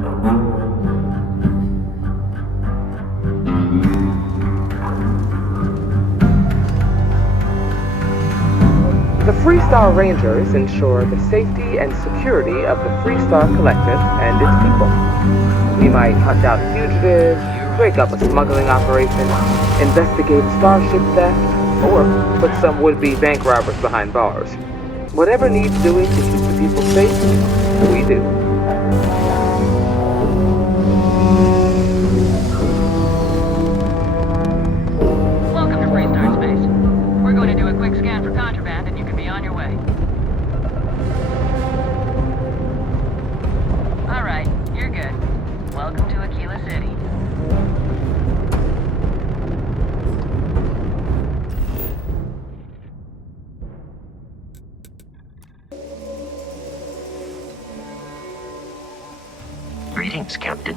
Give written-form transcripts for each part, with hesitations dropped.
The FreeStar Rangers ensure the safety and security of the FreeStar Collective and its people. We might hunt down a fugitive, break up a smuggling operation, investigate a starship theft, or put some would-be bank robbers behind bars. Whatever needs doing to keep the people safe, we do. Welcome to FreeStar Space. We're going to do a quick scan for contraband and you can be on your way. Alright, you're good. Welcome to Akila City. Greetings, Captain.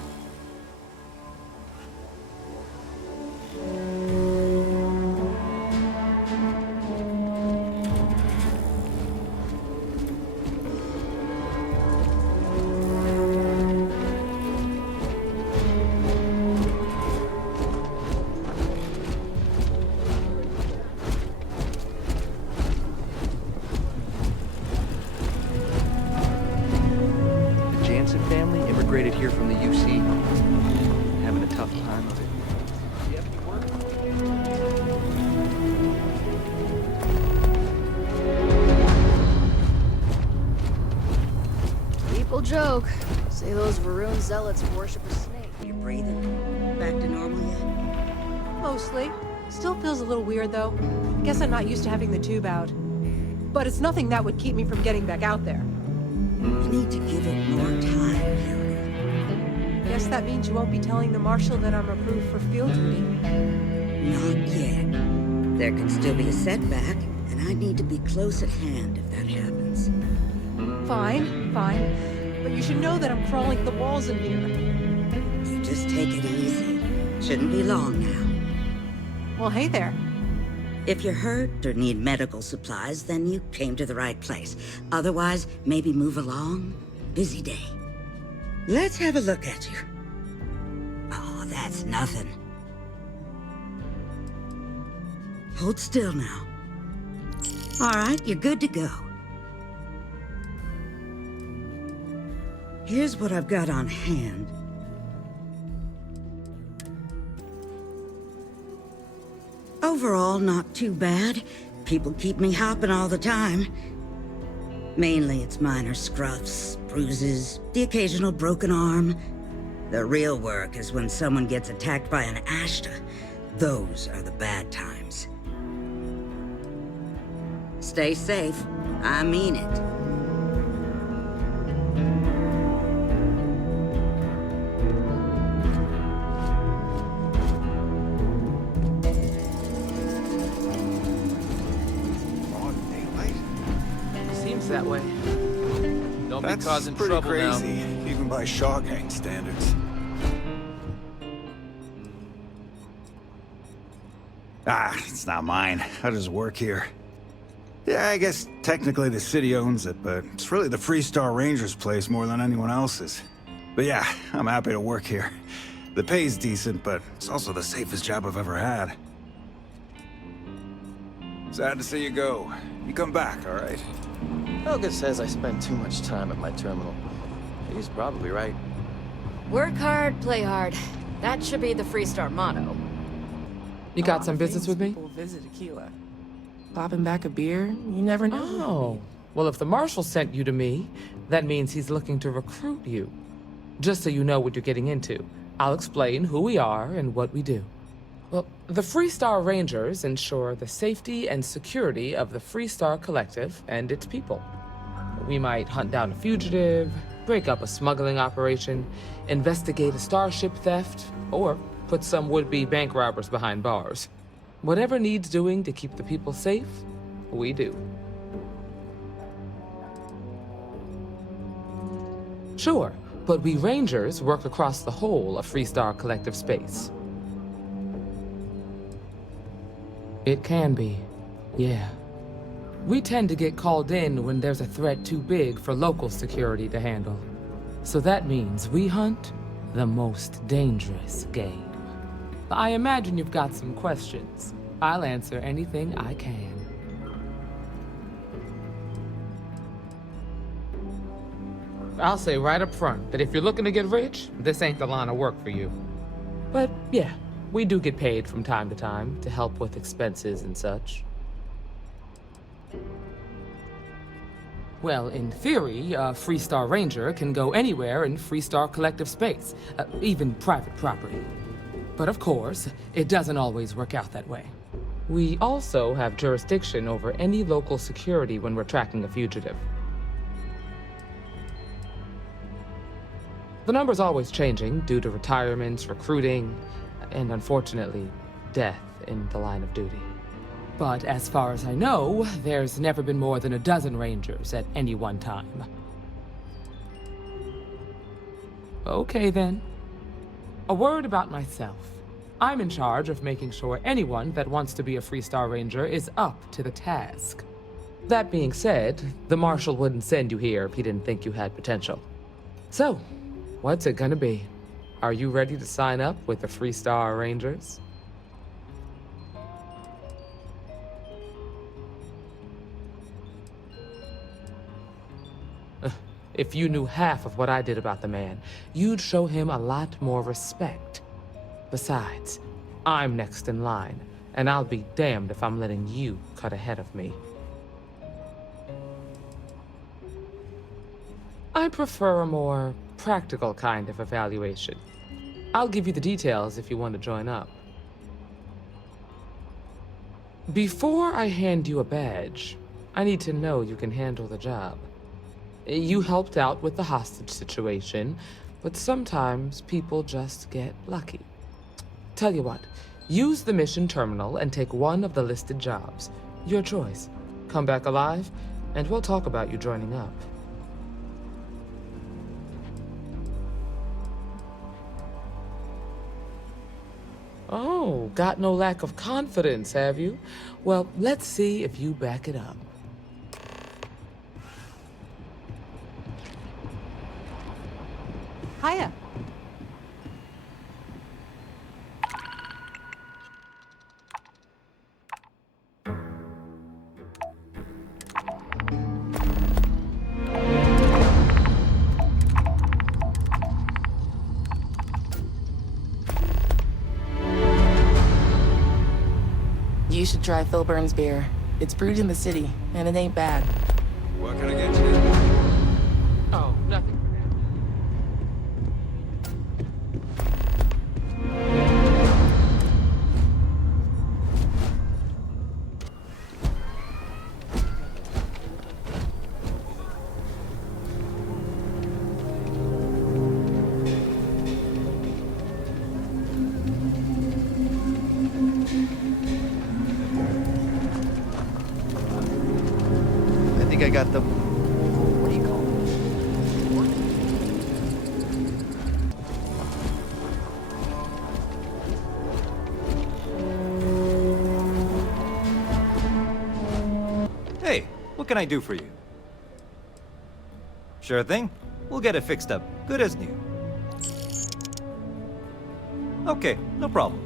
Family immigrated here from the UC. Having a tough time of it. Do you have any work? People joke. Say those Varun zealots worship a snake. You breathing back to normal yet? Mostly. Still feels a little weird, though. Guess I'm not used to having the tube out. But it's nothing that would keep me from getting back out there. You need to give it more time, Harry. Guess that means you won't be telling the Marshal that I'm approved for field duty. Not yet. There can still be a setback, and I need to be close at hand if that happens. Fine, fine. But you should know that I'm crawling the walls in here. You just take it easy. Shouldn't be long now. Well, hey there. If you're hurt or need medical supplies, then you came to the right place. Otherwise, maybe move along. Busy day. Let's have a look at you. Oh, that's nothing. Hold still now. All right, you're good to go. Here's what I've got on hand. Overall, not too bad. People keep me hopping all the time. Mainly it's minor scruffs, bruises, the occasional broken arm. The real work is when someone gets attacked by an Ashta. Those are the bad times. Stay safe. I mean it. That way. Don't be causing pretty trouble crazy, now. even by Shaw Gang standards. Ah, it's not mine. I just work here. Yeah, I guess technically the city owns it, but it's really the FreeStar Rangers' place more than anyone else's. But yeah, I'm happy to work here. The pay's decent, but it's also the safest job I've ever had. Sad to see you go. You come back, all right? Helga says I spend too much time at my terminal. He's probably right. Work hard, play hard. That should be the FreeStar motto. You got some business with me? People visit Akila. Popping back a beer, you never know. Oh, well, if the Marshal sent you to me, that means he's looking to recruit you. Just so you know what you're getting into, I'll explain who we are and what we do. Well, the FreeStar Rangers ensure the safety and security of the FreeStar Collective and its people. We might hunt down a fugitive, break up a smuggling operation, investigate a starship theft, or put some would-be bank robbers behind bars. Whatever needs doing to keep the people safe, we do. Sure, but we Rangers work across the whole of FreeStar Collective space. It can be, yeah. We tend to get called in when there's a threat too big for local security to handle. So that means we hunt the most dangerous game. I imagine you've got some questions. I'll answer anything I can. I'll say right up front that if you're looking to get rich, this ain't the line of work for you. But yeah, we do get paid from time to time to help with expenses and such. Well, in theory, a FreeStar Ranger can go anywhere in FreeStar Collective space, even private property. But of course, it doesn't always work out that way. We also have jurisdiction over any local security when we're tracking a fugitive. The number's always changing due to retirements, recruiting, and unfortunately, death in the line of duty. But as far as I know, there's never been more than a dozen Rangers at any one time. Okay then. A word about myself. I'm in charge of making sure anyone that wants to be a FreeStar Ranger is up to the task. That being said, the Marshal wouldn't send you here if he didn't think you had potential. So, what's it gonna be? Are you ready to sign up with the FreeStar Rangers? If you knew half of what I did about the man, you'd show him a lot more respect. Besides, I'm next in line, and I'll be damned if I'm letting you cut ahead of me. I prefer a more practical kind of evaluation. I'll give you the details if you want to join up. Before I hand you a badge, I need to know you can handle the job. You helped out with the hostage situation, but sometimes people just get lucky. Tell you what, use the mission terminal and take one of the listed jobs. Your choice. Come back alive, and we'll talk about you joining up. Oh, got no lack of confidence, have you? Well, let's see if you back it up. Hiya. You should try Phil Burns' beer. It's brewed in the city, and it ain't bad. What can I get you? Oh, nothing. I got the... What do you call it? Hey, what can I do for you? Sure thing. We'll get it fixed up. Good as new. Okay, no problem.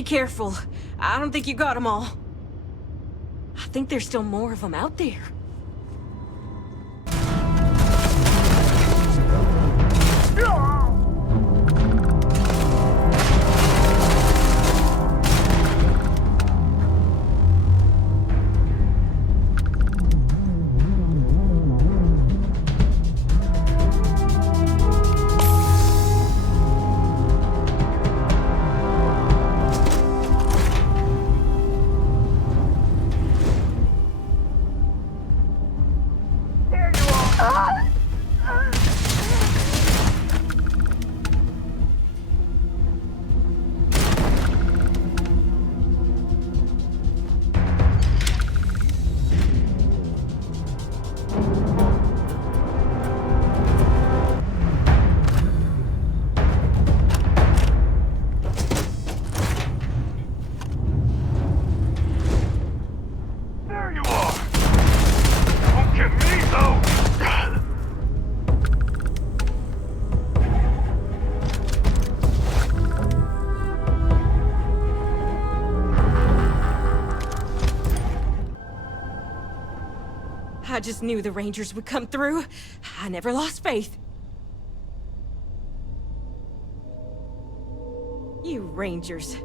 Be careful. I don't think you got them all. I think there's still more of them out there. I just knew the Rangers would come through. I never lost faith. You Rangers.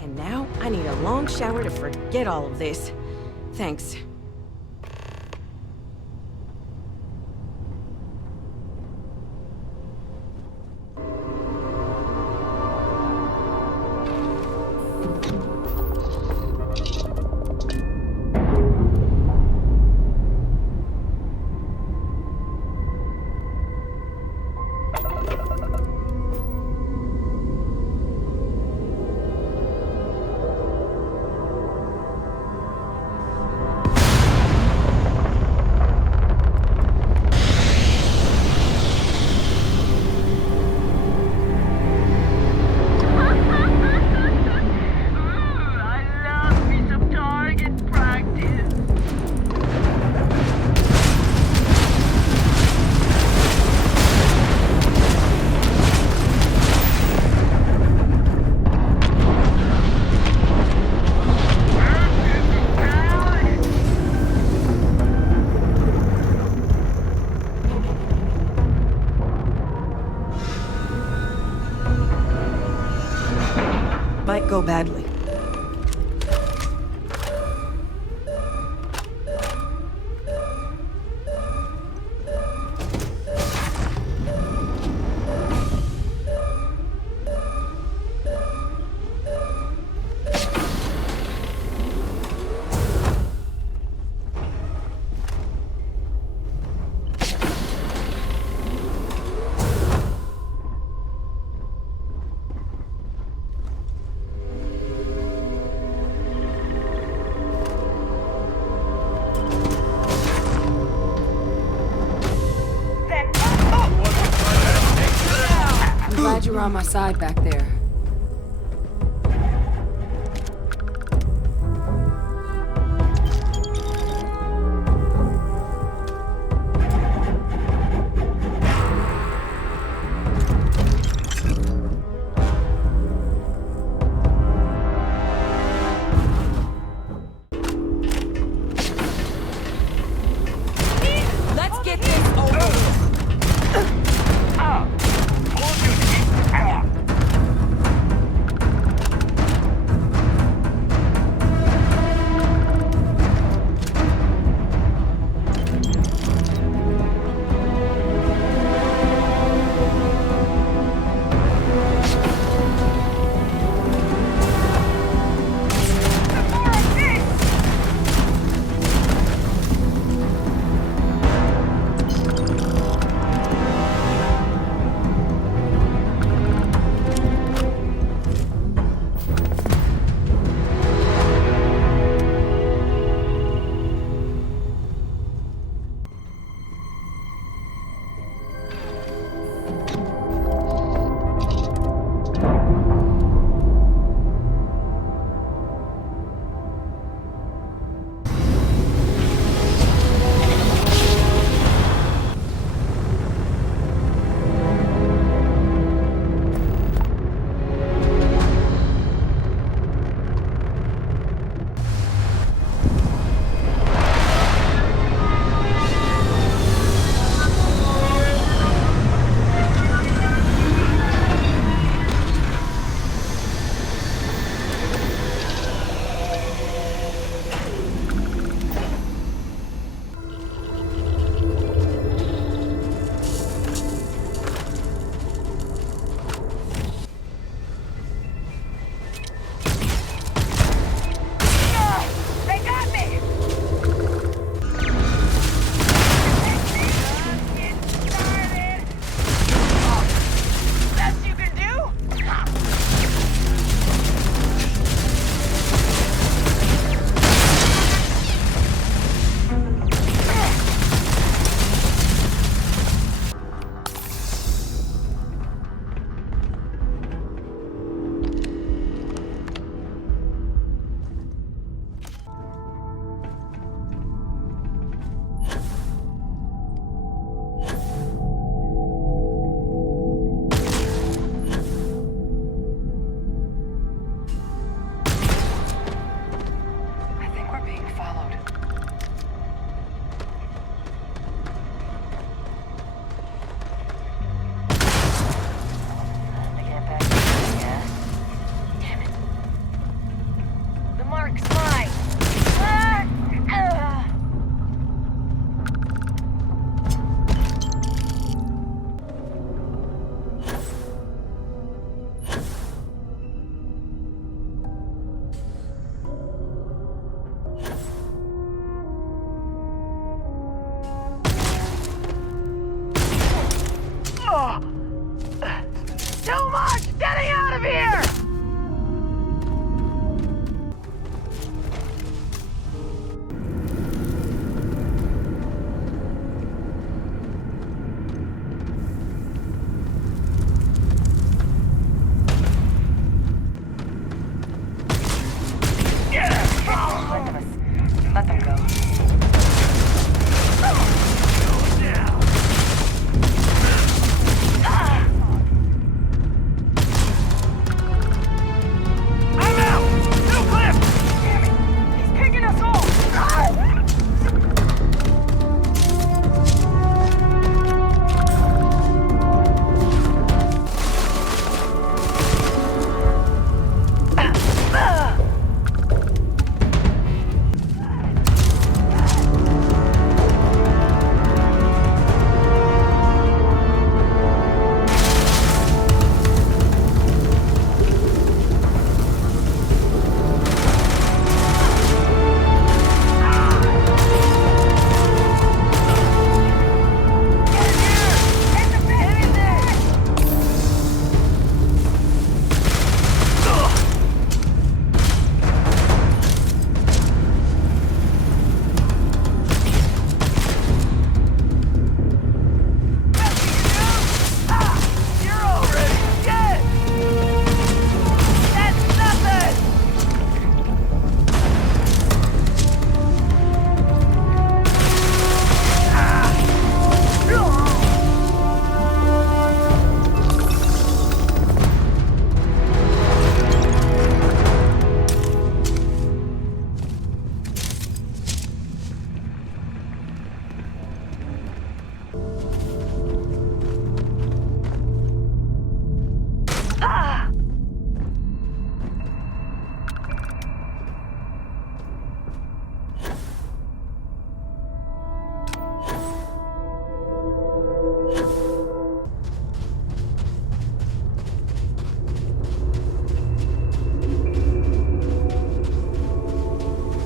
And now I need a long shower to forget all of this. Thanks. Might go badly. Glad you were on my side back there. Let's get this over.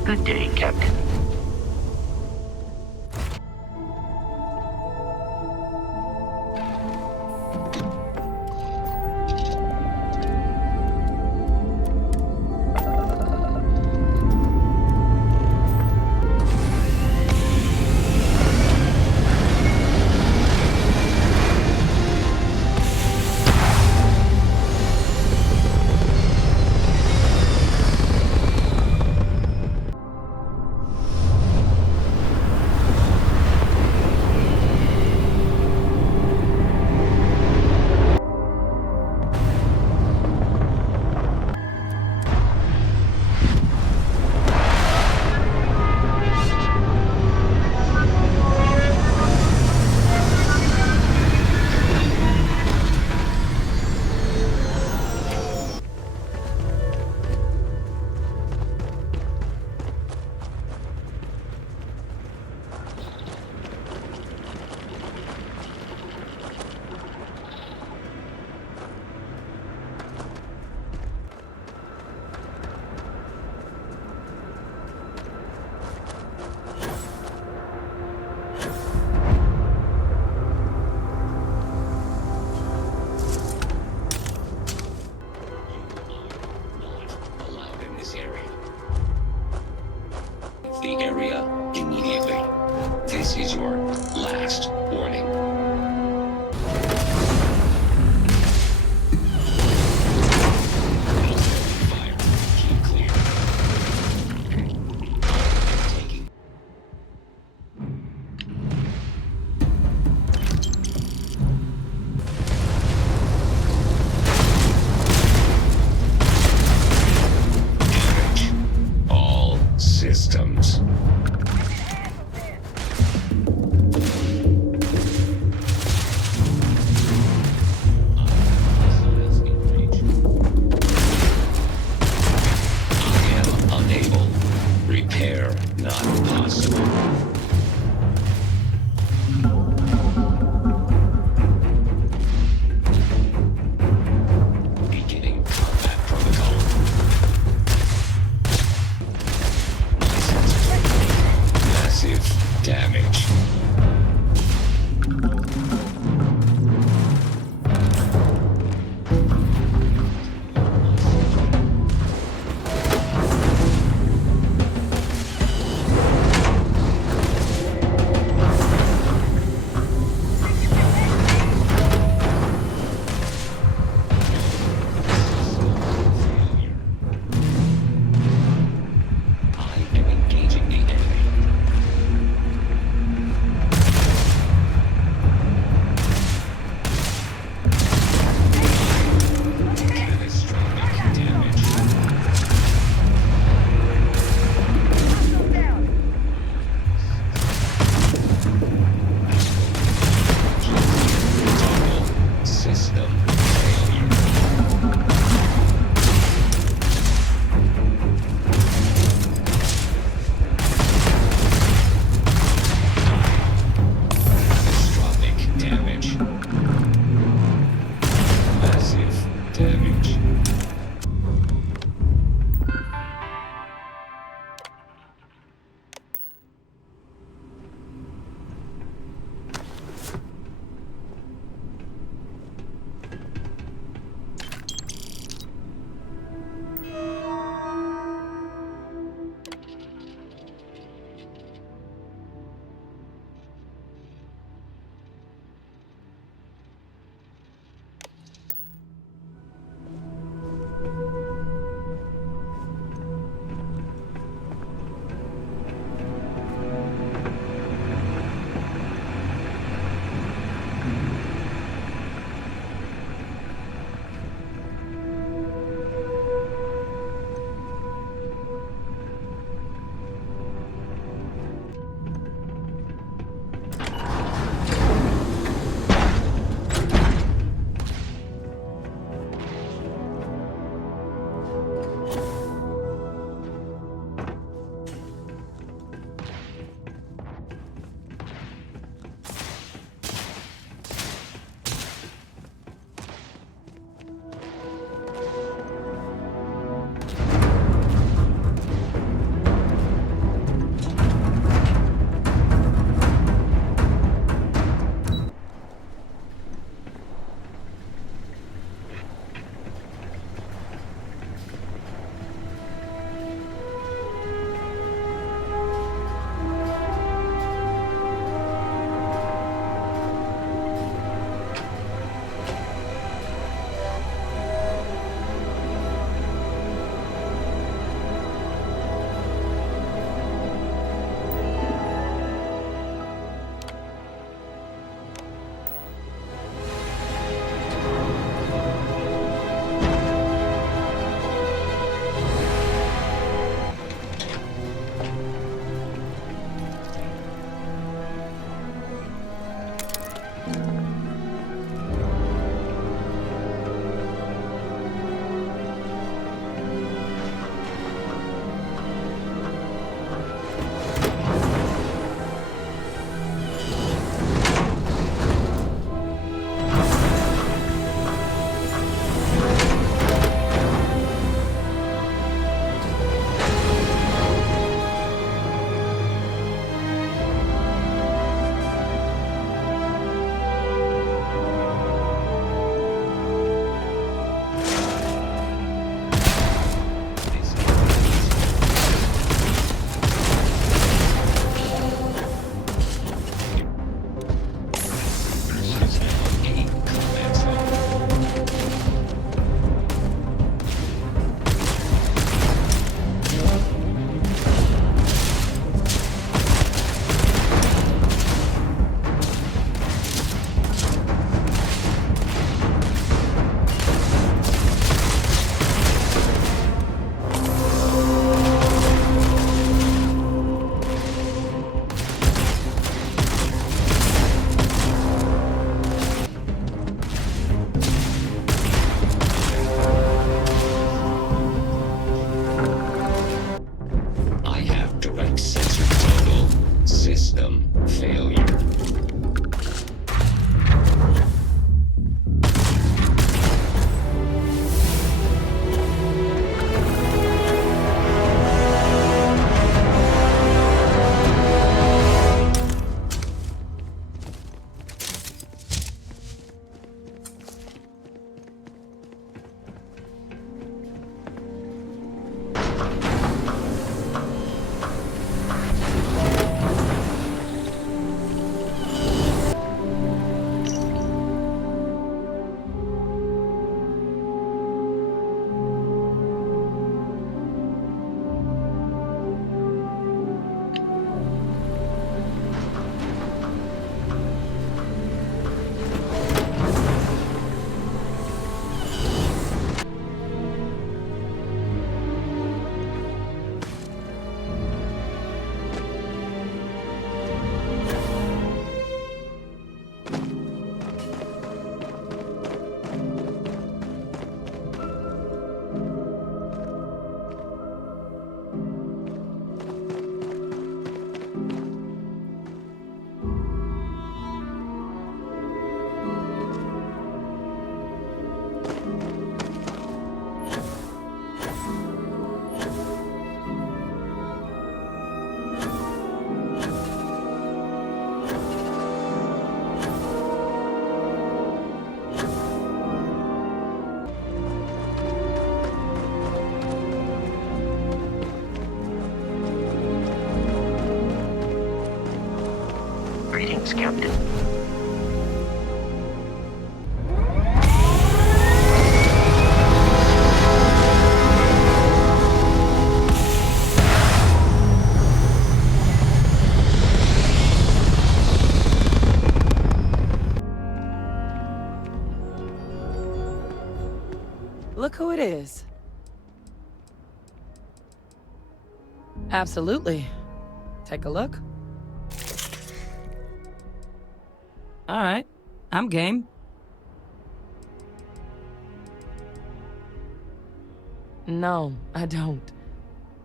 Good day, Captain. The area immediately. This is your last warning. Fire. Keep clear. Taking. Damage. All systems. Unable. Repair not possible. Beginning combat protocol. Massive damage. Direct sensor total. System failure. Greetings, Captain. Look who it is. Absolutely. Take a look. All right, I'm game. No, I don't.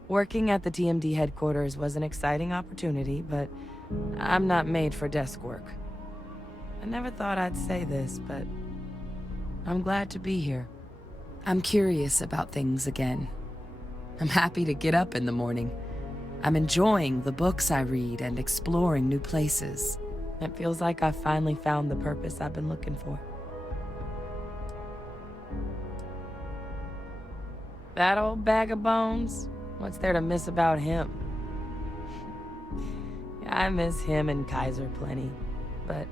Working at the TMD headquarters was an exciting opportunity, but I'm not made for desk work. I never thought I'd say this, but I'm glad to be here. I'm curious about things again. I'm happy to get up in the morning. I'm enjoying the books I read and exploring new places. It feels like I've finally found the purpose I've been looking for. That old bag of bones? What's there to miss about him? Yeah, I miss him and Kaiser plenty, but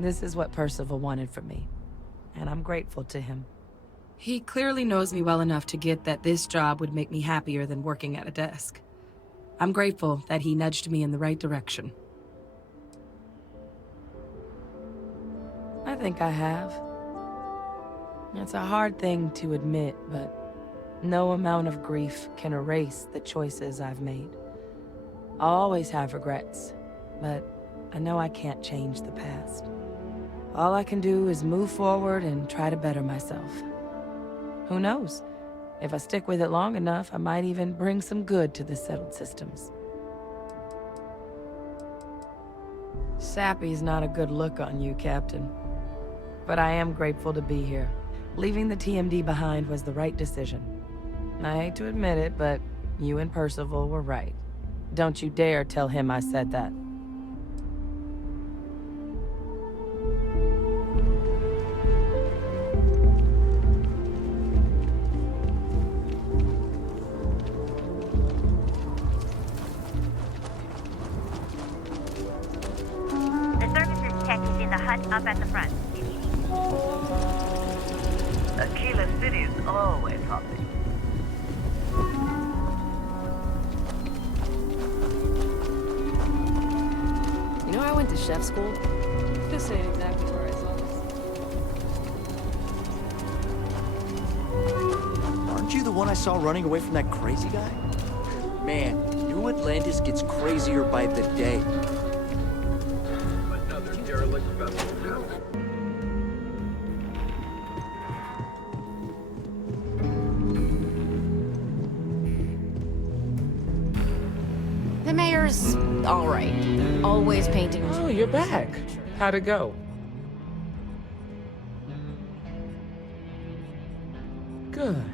this is what Percival wanted from me, and I'm grateful to him. He clearly knows me well enough to get that this job would make me happier than working at a desk. I'm grateful that he nudged me in the right direction. I think I have. It's a hard thing to admit, but no amount of grief can erase the choices I've made. I'll always have regrets, but I know I can't change the past. All I can do is move forward and try to better myself. Who knows? If I stick with it long enough, I might even bring some good to the settled systems. Sappy's not a good look on you, Captain. But I am grateful to be here. Leaving the TMD behind was the right decision. I hate to admit it, but you and Percival were right. Don't you dare tell him I said that. The services tech is in the hut up at the front. Akila City is always hopping. You know, I went to chef school. This ain't exactly where I saw this. Aren't you the one I saw running away from that crazy guy? Man, New Atlantis gets crazier by the day. Another derelict vessel. The mayor's all right. Always painting. Oh, you're back. How'd it go? Good.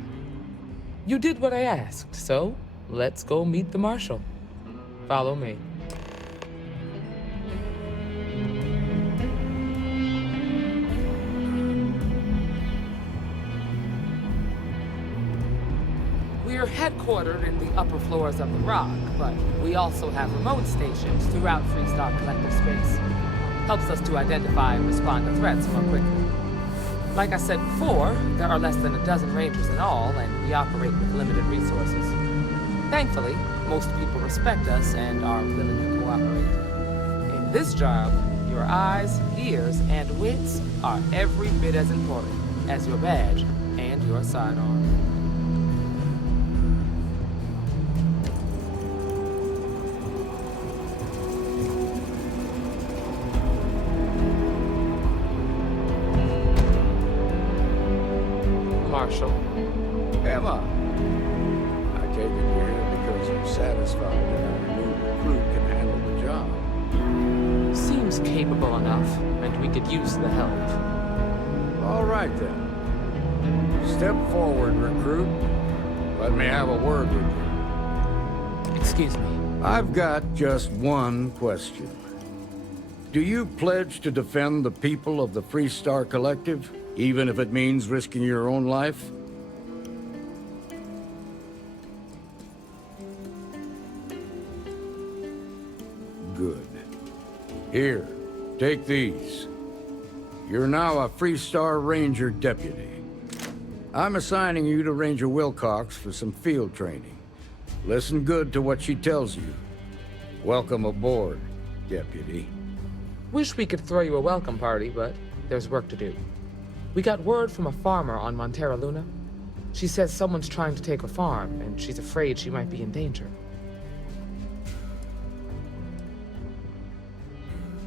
You did what I asked, so let's go meet the marshal. Follow me. We're headquartered in the upper floors of the Rock, but we also have remote stations throughout FreeStar Collective space. Helps us to identify and respond to threats more quickly. Like I said before, there are less than a dozen Rangers in all, and we operate with limited resources. Thankfully, most people respect us and are willing to cooperate. In this job, your eyes, ears, and wits are every bit as important as your badge and your sidearm. Marshal. Emma, I take it you're here because you're satisfied that our new recruit can handle the job. Seems capable enough, and we could use the help. All right then. Step forward, recruit. Let me have a word with you. Excuse me. I've got just one question. Do you pledge to defend the people of the FreeStar Collective? Even if it means risking your own life? Good. Here, take these. You're now a FreeStar Ranger deputy. I'm assigning you to Ranger Wilcox for some field training. Listen good to what she tells you. Welcome aboard, deputy. Wish we could throw you a welcome party, but there's work to do. We got word from a farmer on Montera Luna. She says someone's trying to take her farm, and she's afraid she might be in danger.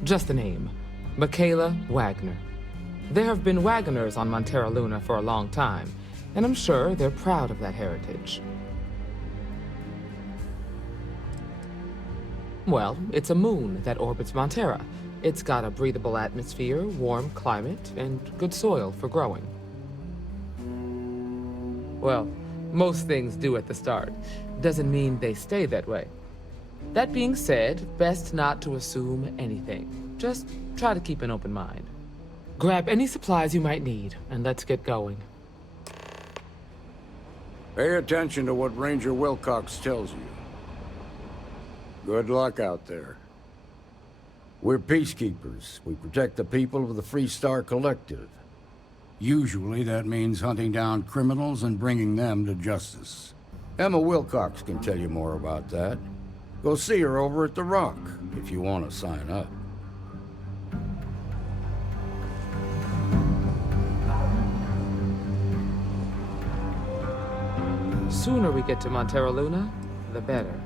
Just the name. Akila Waggoner. There have been Waggoners on Montera Luna for a long time, and I'm sure they're proud of that heritage. Well, it's a moon that orbits Montera. It's got a breathable atmosphere, warm climate, and good soil for growing. Well, most things do at the start. Doesn't mean they stay that way. That being said, best not to assume anything. Just try to keep an open mind. Grab any supplies you might need, and let's get going. Pay attention to what Ranger Wilcox tells you. Good luck out there. We're peacekeepers. We protect the people of the FreeStar Collective. Usually that means hunting down criminals and bringing them to justice. Emma Wilcox can tell you more about that. Go see her over at the Rock, if you want to sign up. Sooner we get to Montera Luna, the better.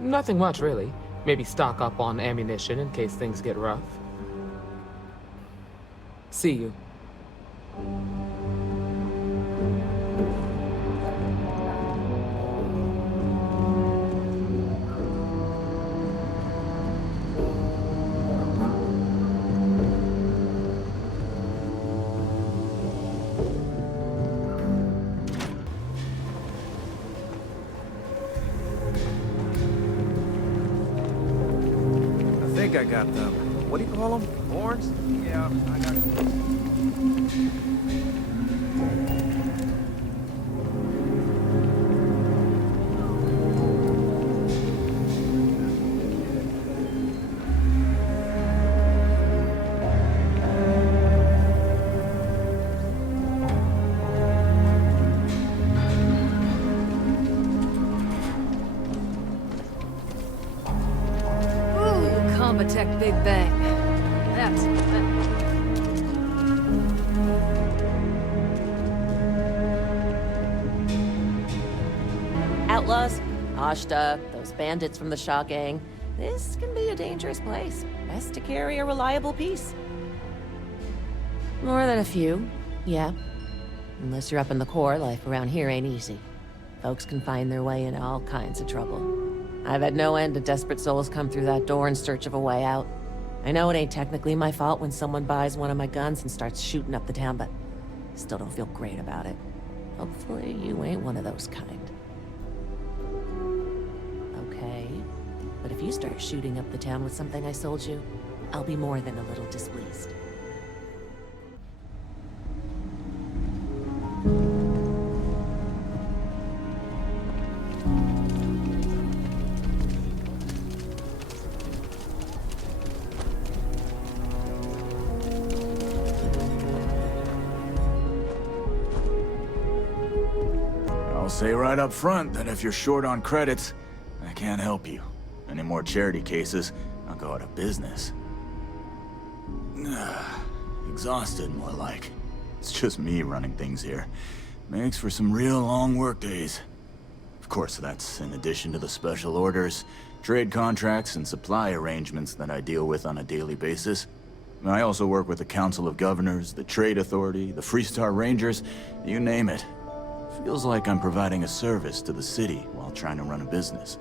Nothing much, really. Maybe stock up on ammunition in case things get rough. See you. I got them. What do you call them? Horns? Yeah, I got Tech Big Bang. That's... Outlaws, Ashta, those bandits from the Shaw gang. This can be a dangerous place. Best to carry a reliable piece. More than a few, yeah. Unless you're up in the core, life around here ain't easy. Folks can find their way into all kinds of trouble. I've had no end of desperate souls come through that door in search of a way out. I know it ain't technically my fault when someone buys one of my guns and starts shooting up the town, but still don't feel great about it. Hopefully you ain't one of those kind. Okay, but if you start shooting up the town with something I sold you, I'll be more than a little displeased. I'll say right up front that if you're short on credits, I can't help you. Any more charity cases, I'll go out of business. Exhausted, more like. It's just me running things here. Makes for some real long work days. Of course, that's in addition to the special orders, trade contracts, and supply arrangements that I deal with on a daily basis. I also work with the Council of Governors, the Trade Authority, the FreeStar Rangers, you name it. Feels like I'm providing a service to the city while trying to run a business.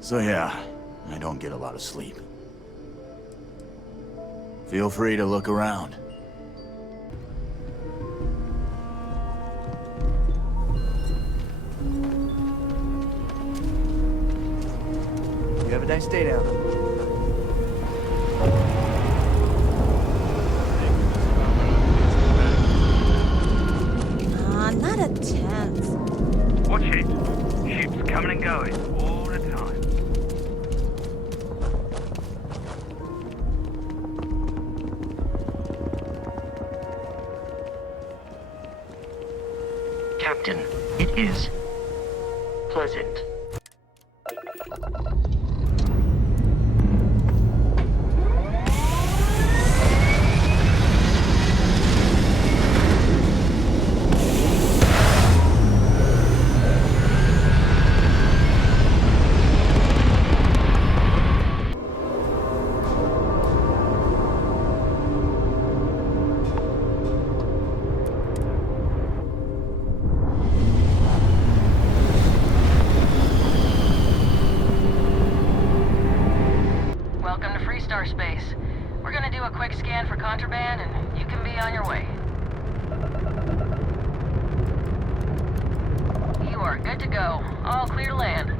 So yeah, I don't get a lot of sleep. Feel free to look around. You have a nice day now. Not a tenth. Watch it. Ships coming and going all the time. Captain, it is pleasant. Welcome to FreeStar Space. We're gonna do a quick scan for contraband, and you can be on your way. You are good to go. All clear to land.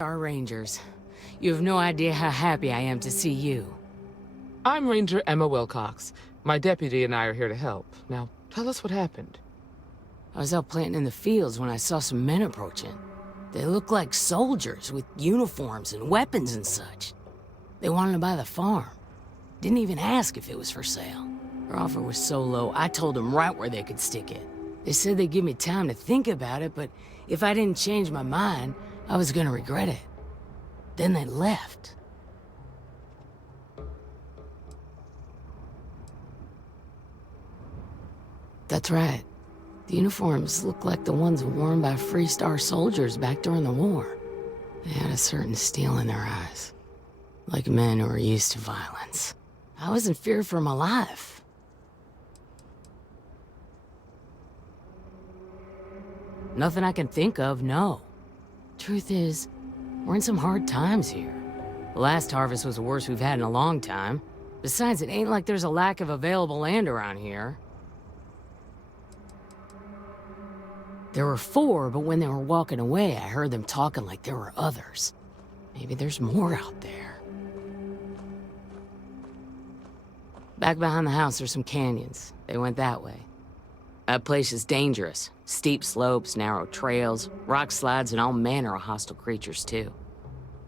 Our Rangers. You have no idea how happy I am to see you. I'm Ranger Emma Wilcox. My deputy and I are here to help. Now, tell us what happened. I was out planting in the fields when I saw some men approaching. They looked like soldiers with uniforms and weapons and such. They wanted to buy the farm. Didn't even ask if it was for sale. Their offer was so low, I told them right where they could stick it. They said they'd give me time to think about it, but if I didn't change my mind, I was gonna regret it. Then they left. That's right. The uniforms looked like the ones worn by FreeStar soldiers back during the war. They had a certain steel in their eyes. Like men who are used to violence. I was in fear for my life. Nothing I can think of, no. Truth is, we're in some hard times here. The last harvest was the worst we've had in a long time. Besides, it ain't like there's a lack of available land around here. There were 4, but when they were walking away, I heard them talking like there were others. Maybe there's more out there. Back behind the house, there's some canyons. They went that way. That place is dangerous. Steep slopes, narrow trails, rock slides, and all manner of hostile creatures, too.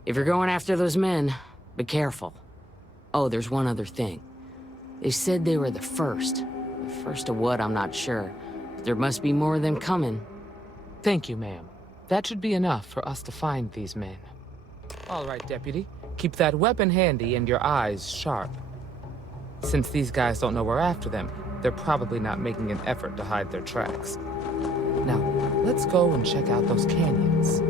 If you're going after those men, be careful. Oh, there's one other thing. They said they were the first. The first of what, I'm not sure. There must be more of them coming. Thank you, ma'am. That should be enough for us to find these men. All right, Deputy. Keep that weapon handy and your eyes sharp. Since these guys don't know we're after them, they're probably not making an effort to hide their tracks. Now, let's go and check out those canyons.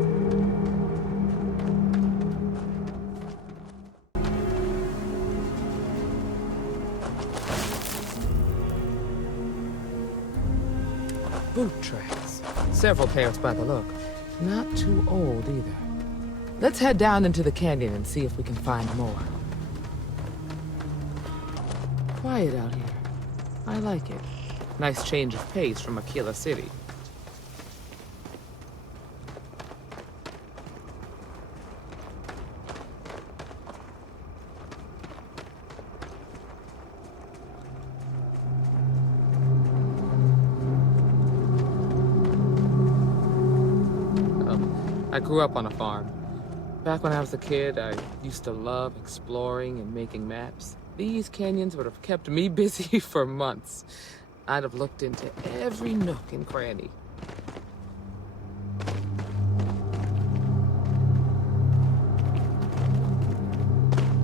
Boot tracks. Several pairs by the look. Not too old either. Let's head down into the canyon and see if we can find more. Quiet out here. I like it. Nice change of pace from Akila City. I grew up on a farm. Back when I was a kid, I used to love exploring and making maps. These canyons would have kept me busy for months. I'd have looked into every nook and cranny.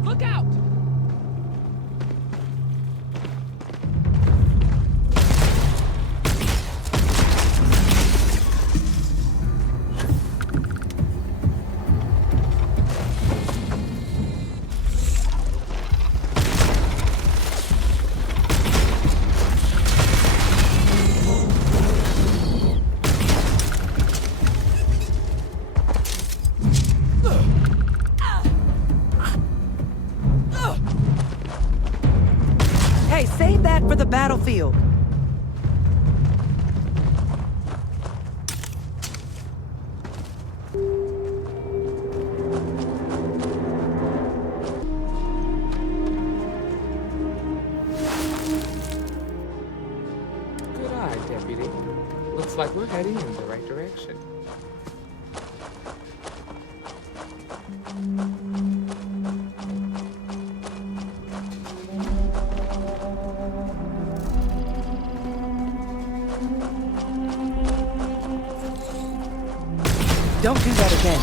Look out! Save that for the battlefield. Good eye, Deputy. Looks like we're heading in the right direction. Don't do that again.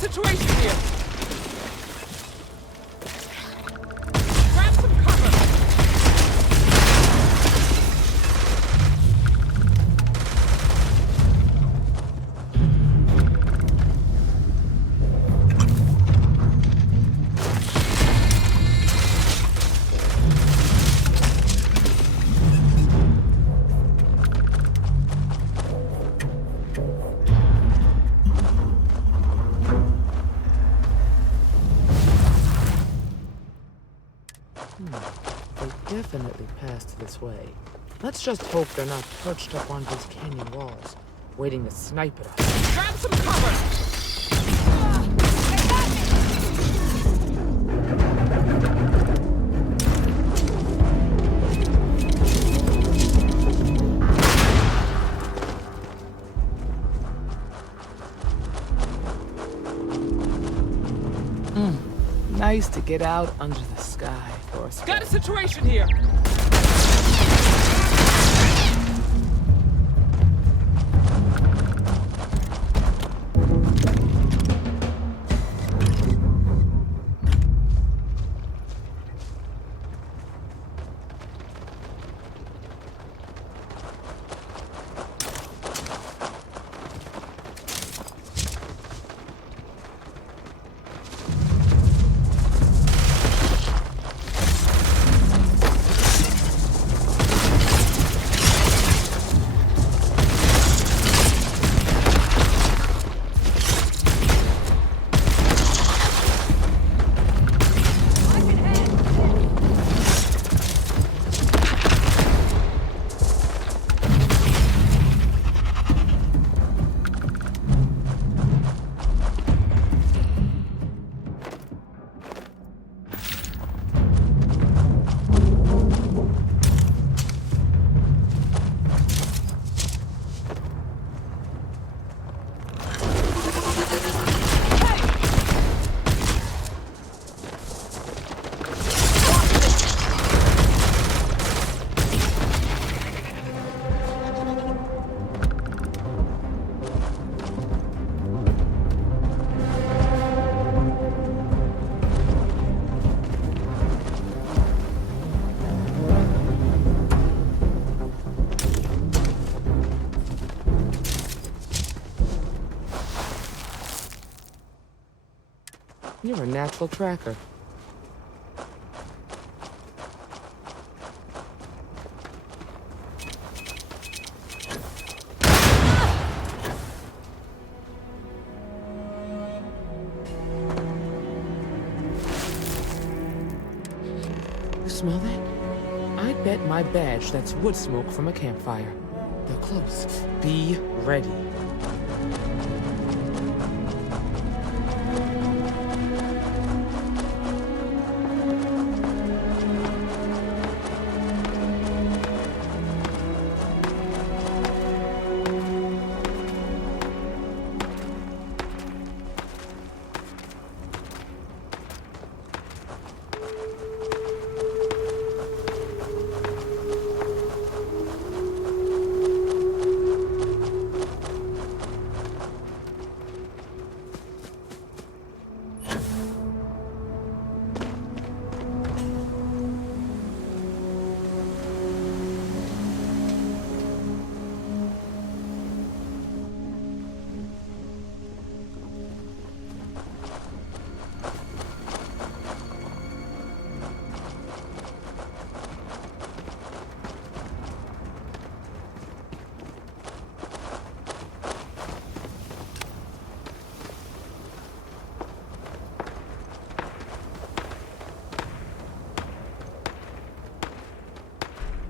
Situation here. Grab some cover. They definitely passed this way. Let's just hope they're not perched up on these canyon walls, waiting to snipe at us. Grab some cover! I got you! nice to get out under the sky for a spell. Got a situation here! You're a natural tracker. You smell that? I bet my badge that's wood smoke from a campfire. They're close. Be ready.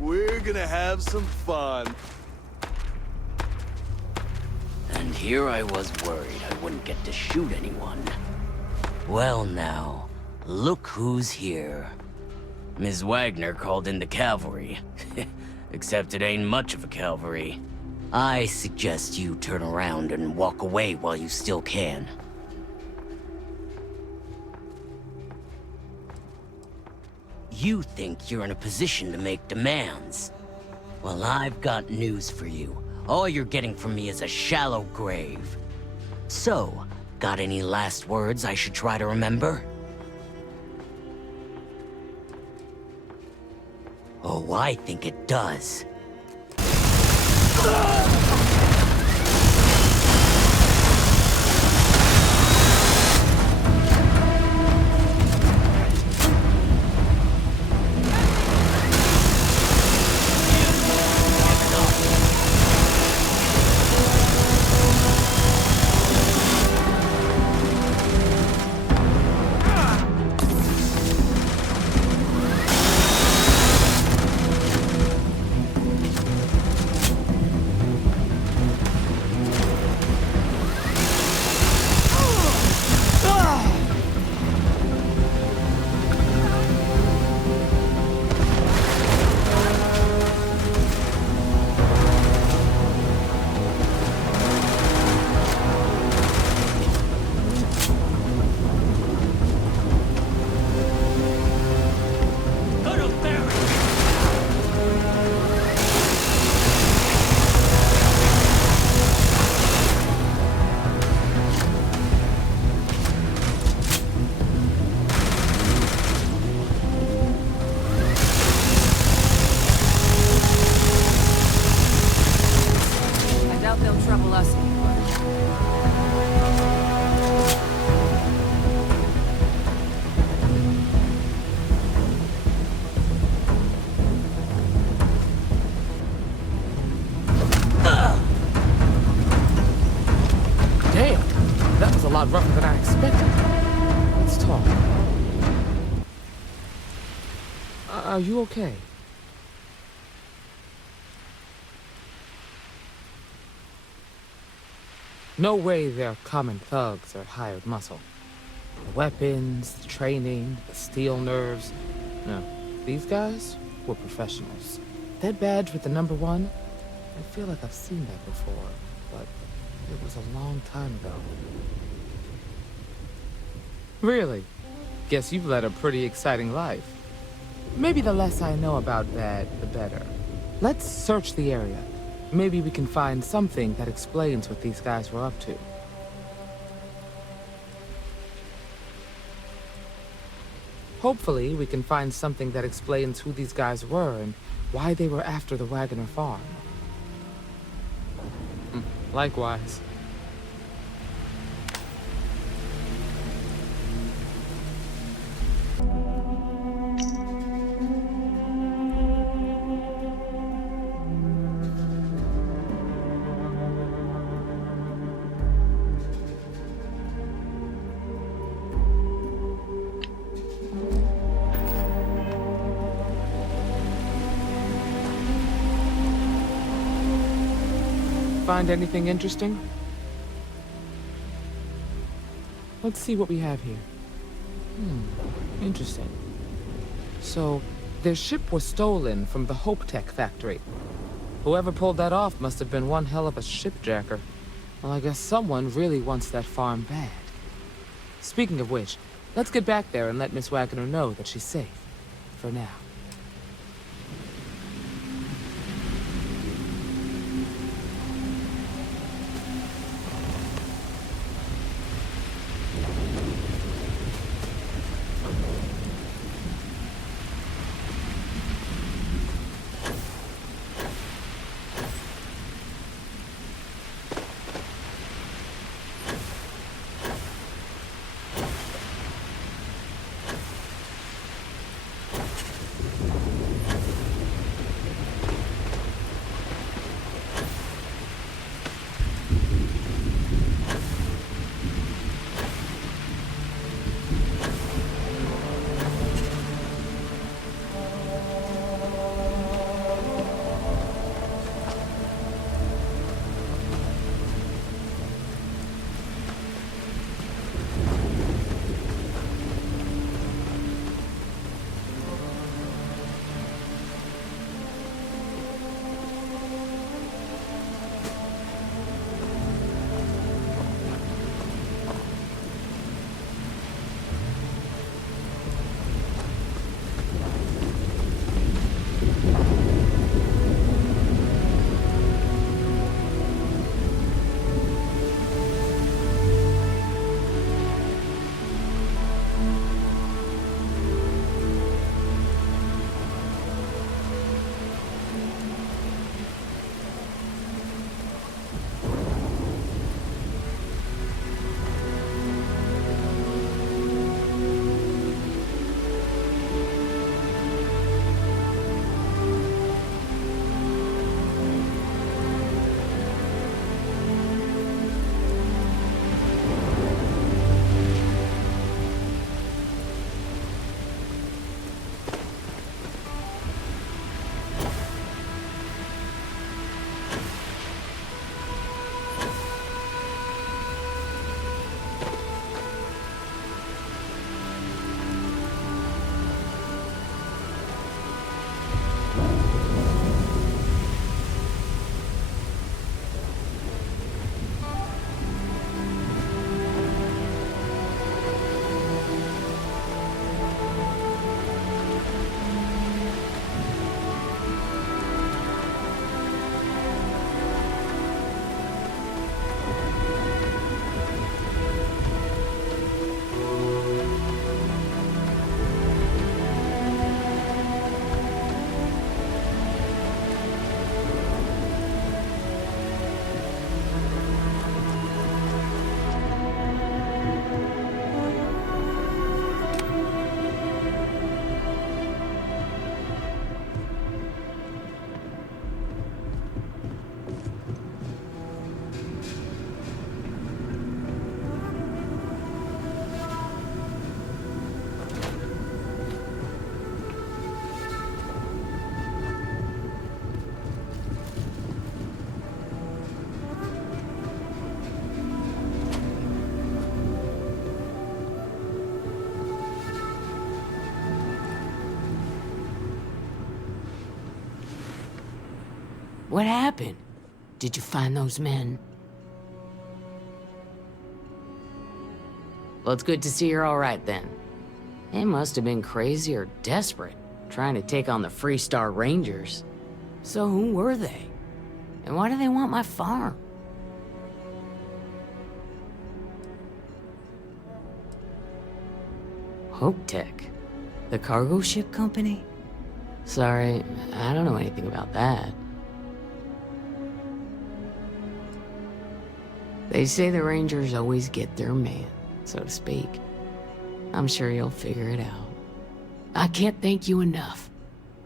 We're gonna have some fun. And here I was worried I wouldn't get to shoot anyone. Well now, look who's here. Ms. Waggoner called in the cavalry. Except it ain't much of a cavalry. I suggest you turn around and walk away while you still can. You think you're in a position to make demands. Well, I've got news for you. All you're getting from me is a shallow grave. So, got any last words I should try to remember? Oh, I think it does. Are you okay? No way they're common thugs or hired muscle. The weapons, the training, the steel nerves. No, these guys were professionals. That badge with the number 1, I feel like I've seen that before, but it was a long time ago. Really? Guess you've led a pretty exciting life. Maybe the less I know about that, the better. Let's search the area. Maybe we can find something that explains what these guys were up to. Hopefully, we can find something that explains who these guys were and why they were after the Waggoner farm. Likewise. Find anything interesting? Let's see what we have here. Interesting. So, their ship was stolen from the Hope Tech factory. Whoever pulled that off must have been one hell of a shipjacker. Well, I guess someone really wants that farm bad. Speaking of which, let's get back there and let Miss Waggoner know that she's safe. For now. What happened? Did you find those men? Well, it's good to see you're all right then. They must have been crazy or desperate, trying to take on the FreeStar Rangers. So who were they? And why do they want my farm? Hope Tech, the cargo ship company? Sorry, I don't know anything about that. They say the Rangers always get their man, so to speak. I'm sure you'll figure it out. I can't thank you enough.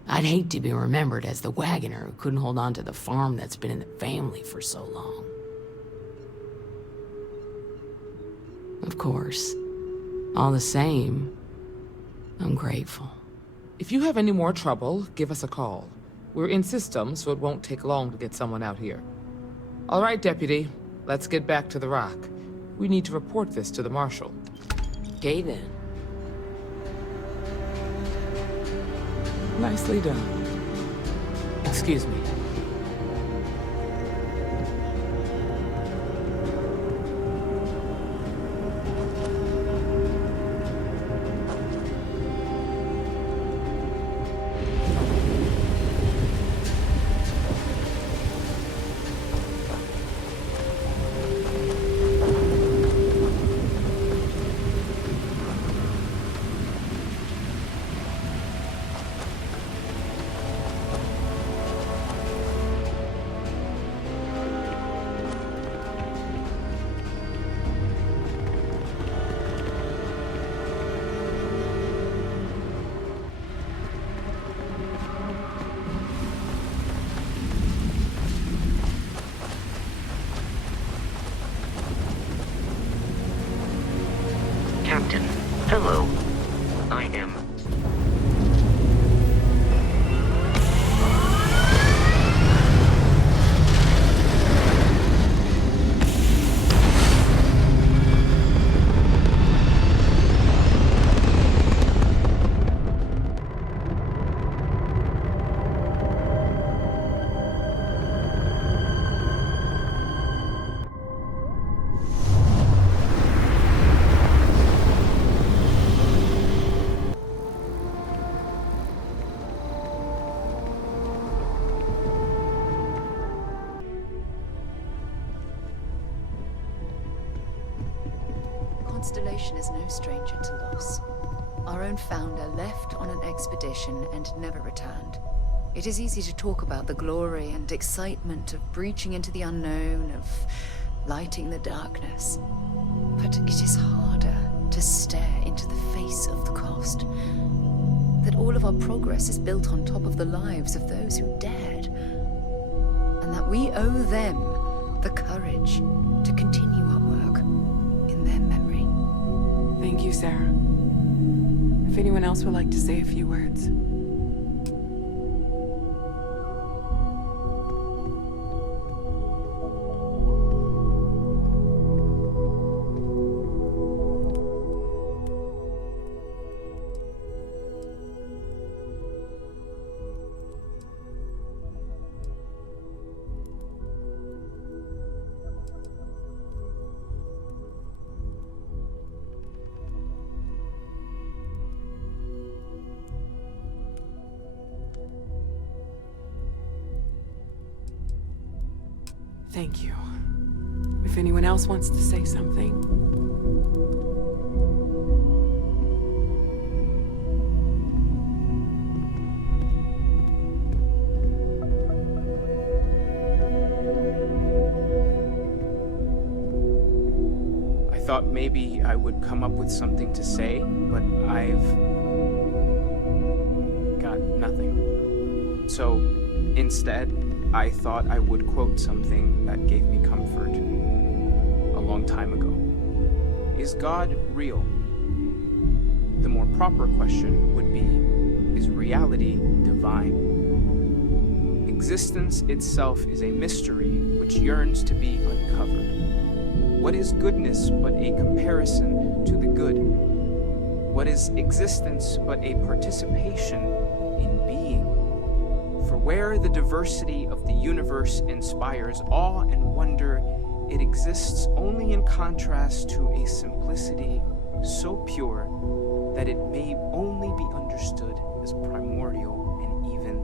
I'd hate to be remembered as the Waggoner who couldn't hold on to the farm that's been in the family for so long. Of course. All the same, I'm grateful. If you have any more trouble, give us a call. We're in system, so it won't take long to get someone out here. All right, Deputy. Let's get back to the rock. We need to report this to the Marshal. Okay, then. Nicely done. Excuse me. Captain, hello. I am... Constellation is no stranger to loss. Our own founder left on an expedition and never returned. It is easy to talk about the glory and excitement of breaching into the unknown, of lighting the darkness. But it is harder to stare into the face of the cost. That all of our progress is built on top of the lives of those who dared. And that we owe them the courage to continue our work in their memory. Thank you, Sarah. If anyone else would like to say a few words. Thank you. If anyone else wants to say something. I thought maybe I would come up with something to say, but I've got nothing. So instead, I thought I would quote something that gave me comfort a long time ago. Is God real? The more proper question would be, is reality divine? Existence itself is a mystery which yearns to be uncovered. What is goodness but a comparison to the good? What is existence but a participation in being? For where the diversity of the universe inspires awe and wonder, it exists only in contrast to a simplicity so pure that it may only be understood as primordial and even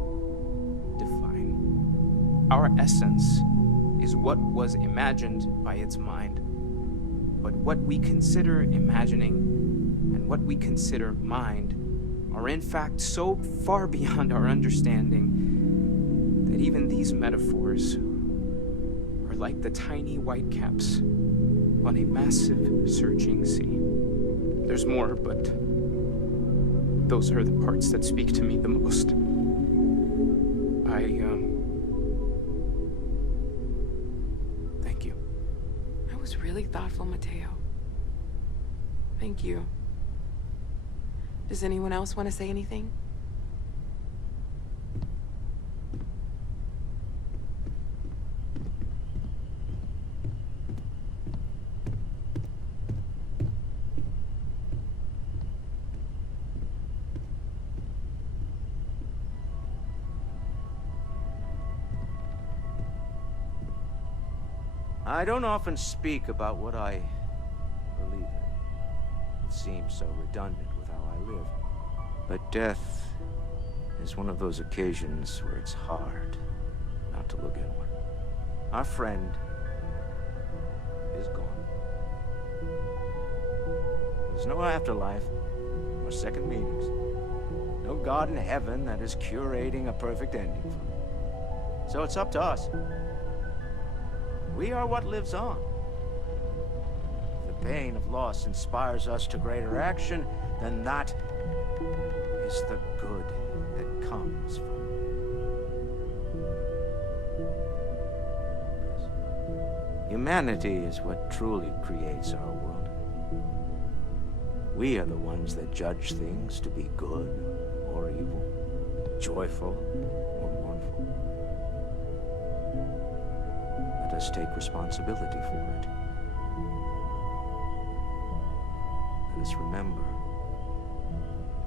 divine. Our essence is what was imagined by its mind, but what we consider imagining and what we consider mind are in fact so far beyond our understanding that even these metaphors are like the tiny whitecaps on a massive surging sea. There's more, but those are the parts that speak to me the most. Thank you. That was really thoughtful, Mateo. Thank you. Does anyone else want to say anything? I don't often speak about what I believe in. It seems so redundant with how I live. But death is one of those occasions where it's hard not to look inward. Our friend is gone. There's no afterlife, or second meanings. No God in heaven that is curating a perfect ending for me. So it's up to us. We are what lives on. If the pain of loss inspires us to greater action, then that is the good that comes from it. Humanity is what truly creates our world. We are the ones that judge things to be good or evil, joyful or mournful. Let us take responsibility for it. Let us remember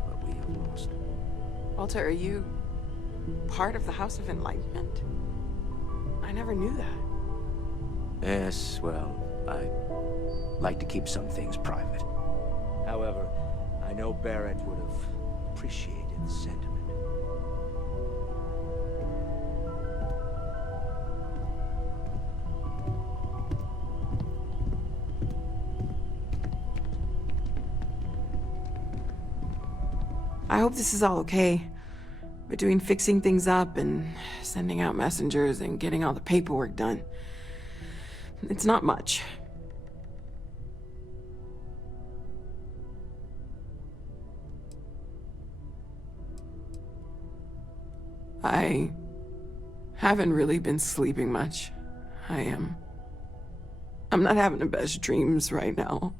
what we have lost. Walter, are you part of the House of Enlightenment? I never knew that. Yes, well, I like to keep some things private. However, I know Barret would have appreciated the sentiment. I hope this is all okay. Between fixing things up and sending out messengers and getting all the paperwork done. It's not much. I haven't really been sleeping much. I'm not having the best dreams right now.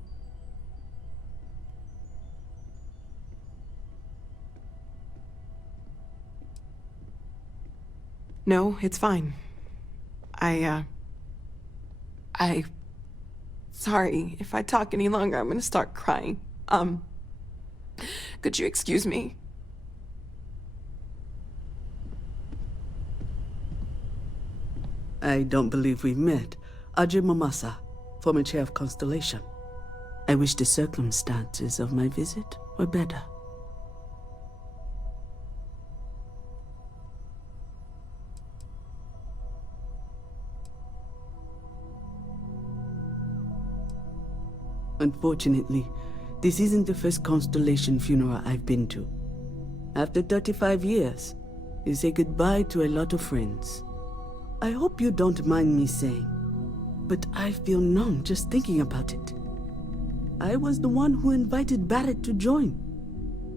No, it's fine. Sorry, if I talk any longer, I'm gonna start crying. Could you excuse me? I don't believe we've met. Ajay Mamasa, former chair of Constellation. I wish the circumstances of my visit were better. Unfortunately, this isn't the first Constellation funeral I've been to. After 35 years, you say goodbye to a lot of friends. I hope you don't mind me saying, but I feel numb just thinking about it. I was the one who invited Barret to join.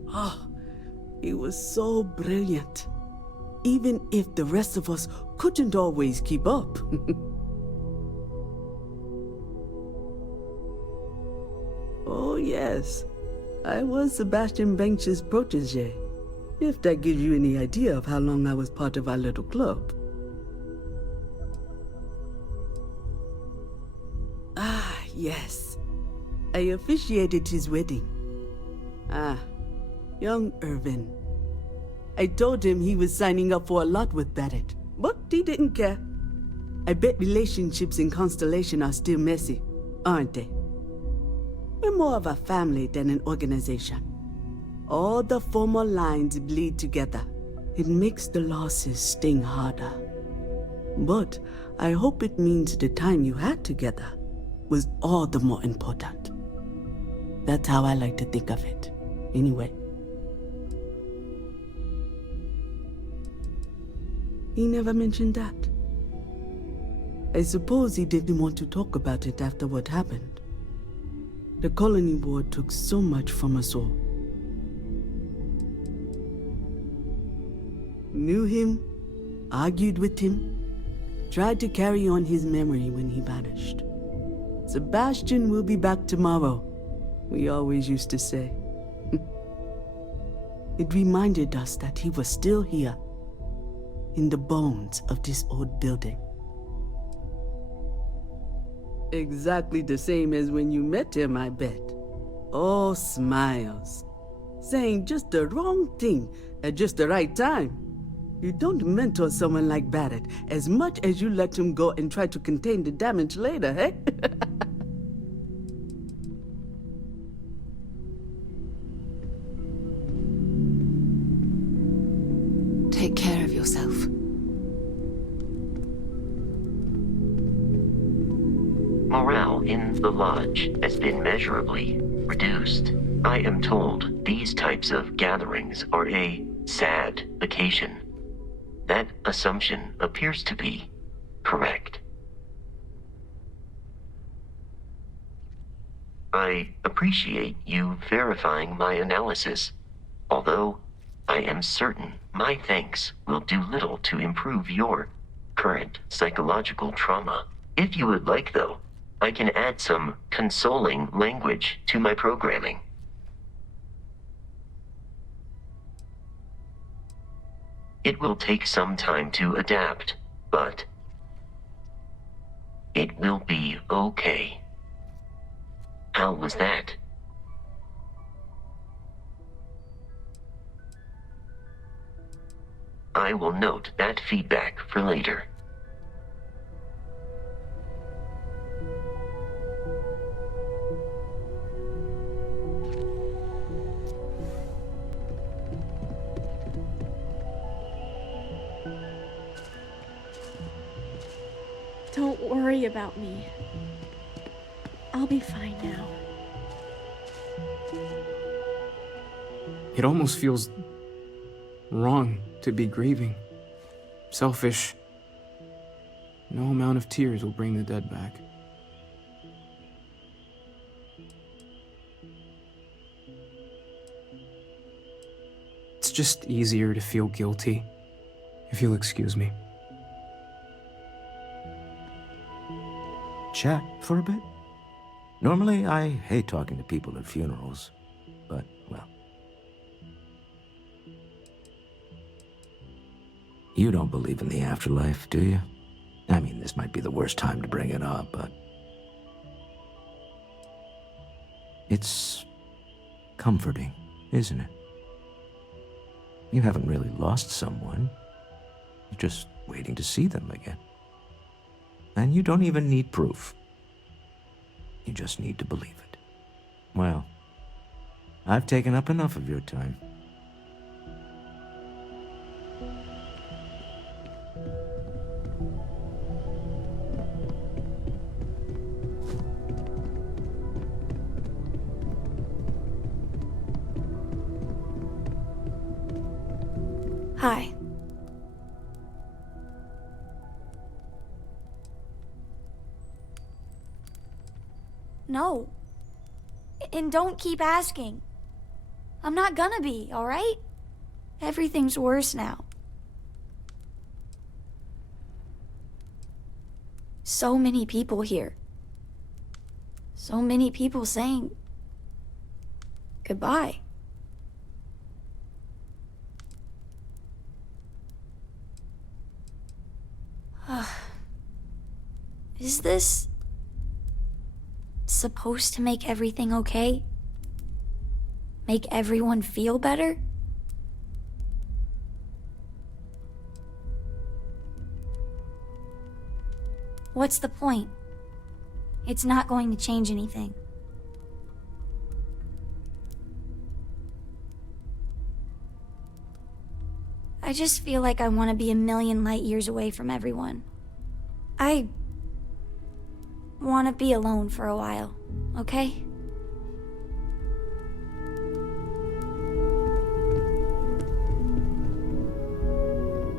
Oh, he was so brilliant. Even if the rest of us couldn't always keep up. Oh yes, I was Sebastian Banks's protege, if that gives you any idea of how long I was part of our little club. Ah, yes. I officiated his wedding. Ah, young Irvin. I told him he was signing up for a lot with Barret, but he didn't care. I bet relationships in Constellation are still messy, aren't they? We're more of a family than an organization. All the former lines bleed together. It makes the losses sting harder. But I hope it means the time you had together was all the more important. That's how I like to think of it, anyway. He never mentioned that. I suppose he didn't want to talk about it after what happened. The colony war took so much from us all. Knew him, argued with him, tried to carry on his memory when he vanished. Sebastian will be back tomorrow, we always used to say. It reminded us that he was still here, in the bones of this old building. Exactly the same as when you met him, I bet. All smiles. Saying just the wrong thing at just the right time. You don't mentor someone like Barret as much as you let him go and try to contain the damage later, eh? Take care of yourself. Morale in the lodge has been measurably reduced. I am told these types of gatherings are a sad occasion. That assumption appears to be correct. I appreciate you verifying my analysis, although I am certain my thanks will do little to improve your current psychological trauma. If you would like, though, I can add some consoling language to my programming. It will take some time to adapt, but it will be okay. How was that? I will note that feedback for later. Don't worry about me. I'll be fine now. It almost feels wrong to be grieving. Selfish. No amount of tears will bring the dead back. It's just easier to feel guilty, if you'll excuse me. Chat for a bit? Normally, I hate talking to people at funerals, but, well. You don't believe in the afterlife, do you? I mean, this might be the worst time to bring it up, but... it's comforting, isn't it? You haven't really lost someone. You're just waiting to see them again. And you don't even need proof. You just need to believe it. Well, I've taken up enough of your time. Hi. No. And don't keep asking. I'm not gonna be, alright? Everything's worse now. So many people here. So many people saying goodbye. Is this supposed to make everything okay? Make everyone feel better? What's the point? It's not going to change anything. I just feel like I want to be a million light years away from everyone. I want to be alone for a while, okay?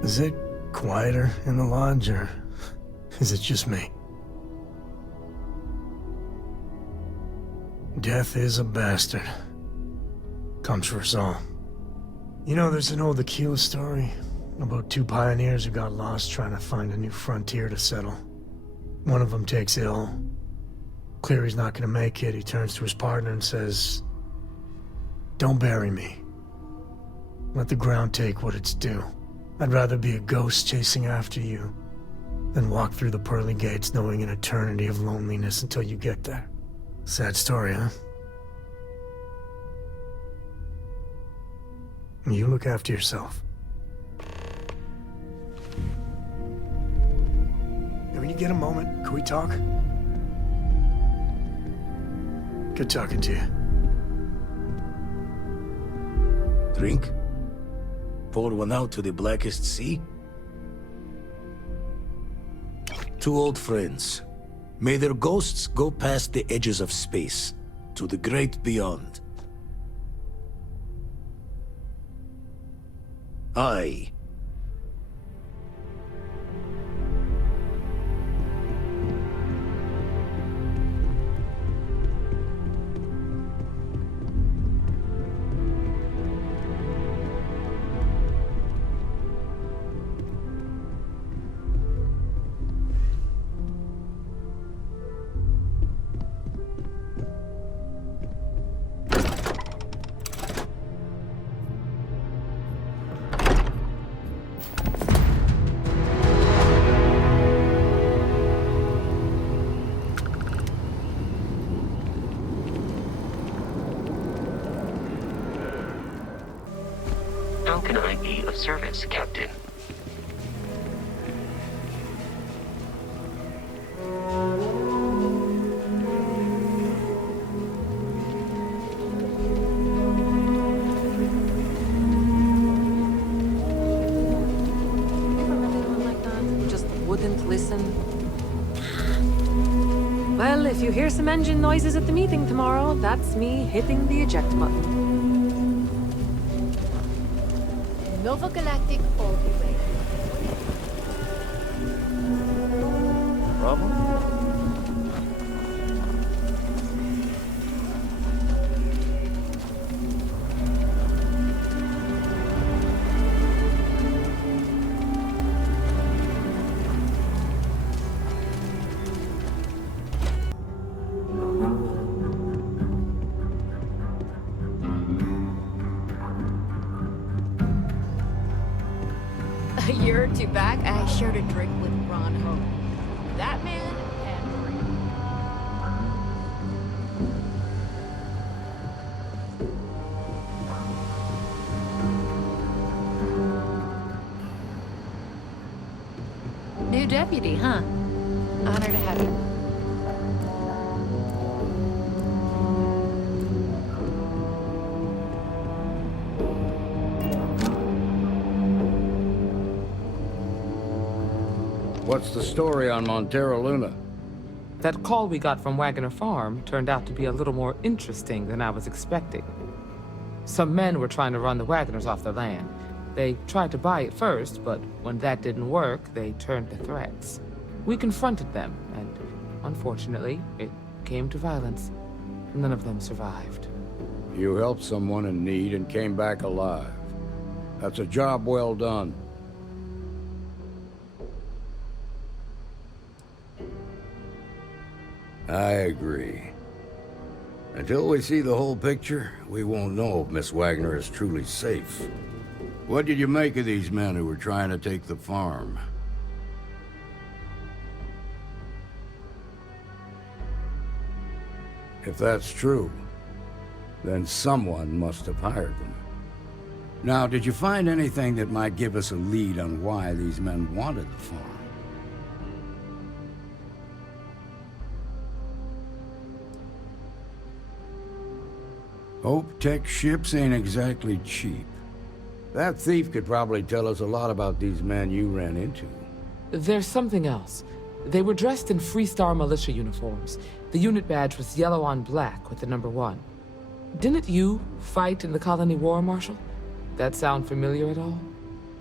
Is it quieter in the lodge, or is it just me? Death is a bastard. Comes for us all. You know, there's an old Akila story about two pioneers who got lost trying to find a new frontier to settle. One of them takes ill. Clear he's not gonna make it, he turns to his partner and says, "Don't bury me. Let the ground take what it's due. I'd rather be a ghost chasing after you than walk through the pearly gates knowing an eternity of loneliness until you get there." Sad story, huh? You look after yourself. And when you get a moment, can we talk? Good talking to you. Drink? Pour one out to the blackest sea? Two old friends. May their ghosts go past the edges of space, to the great beyond. Aye. How can I be of service, Captain? Just wouldn't listen. Well, if you hear some engine noises at the meeting tomorrow, that's me hitting the eject button. Nova Galactic Orbit Ray. Problem? A year or two back, I shared a drink with Ron Ho. That man can drink. New deputy, huh? Honor to have you. What's the story on Montero Luna? That call we got from Waggoner Farm turned out to be a little more interesting than I was expecting. Some men were trying to run the Waggoners off their land. They tried to buy it first, but when that didn't work, they turned to threats. We confronted them, and unfortunately, it came to violence. None of them survived. You helped someone in need and came back alive. That's a job well done. I agree. Until we see the whole picture, we won't know if Miss Waggoner is truly safe. What did you make of these men who were trying to take the farm? If that's true, then someone must have hired them. Now, did you find anything that might give us a lead on why these men wanted the farm? Hope Tech ships ain't exactly cheap. That thief could probably tell us a lot about these men you ran into. There's something else. They were dressed in FreeStar militia uniforms. The unit badge was yellow on black with the number 1. Didn't you fight in the Colony War, Marshal? That sound familiar at all?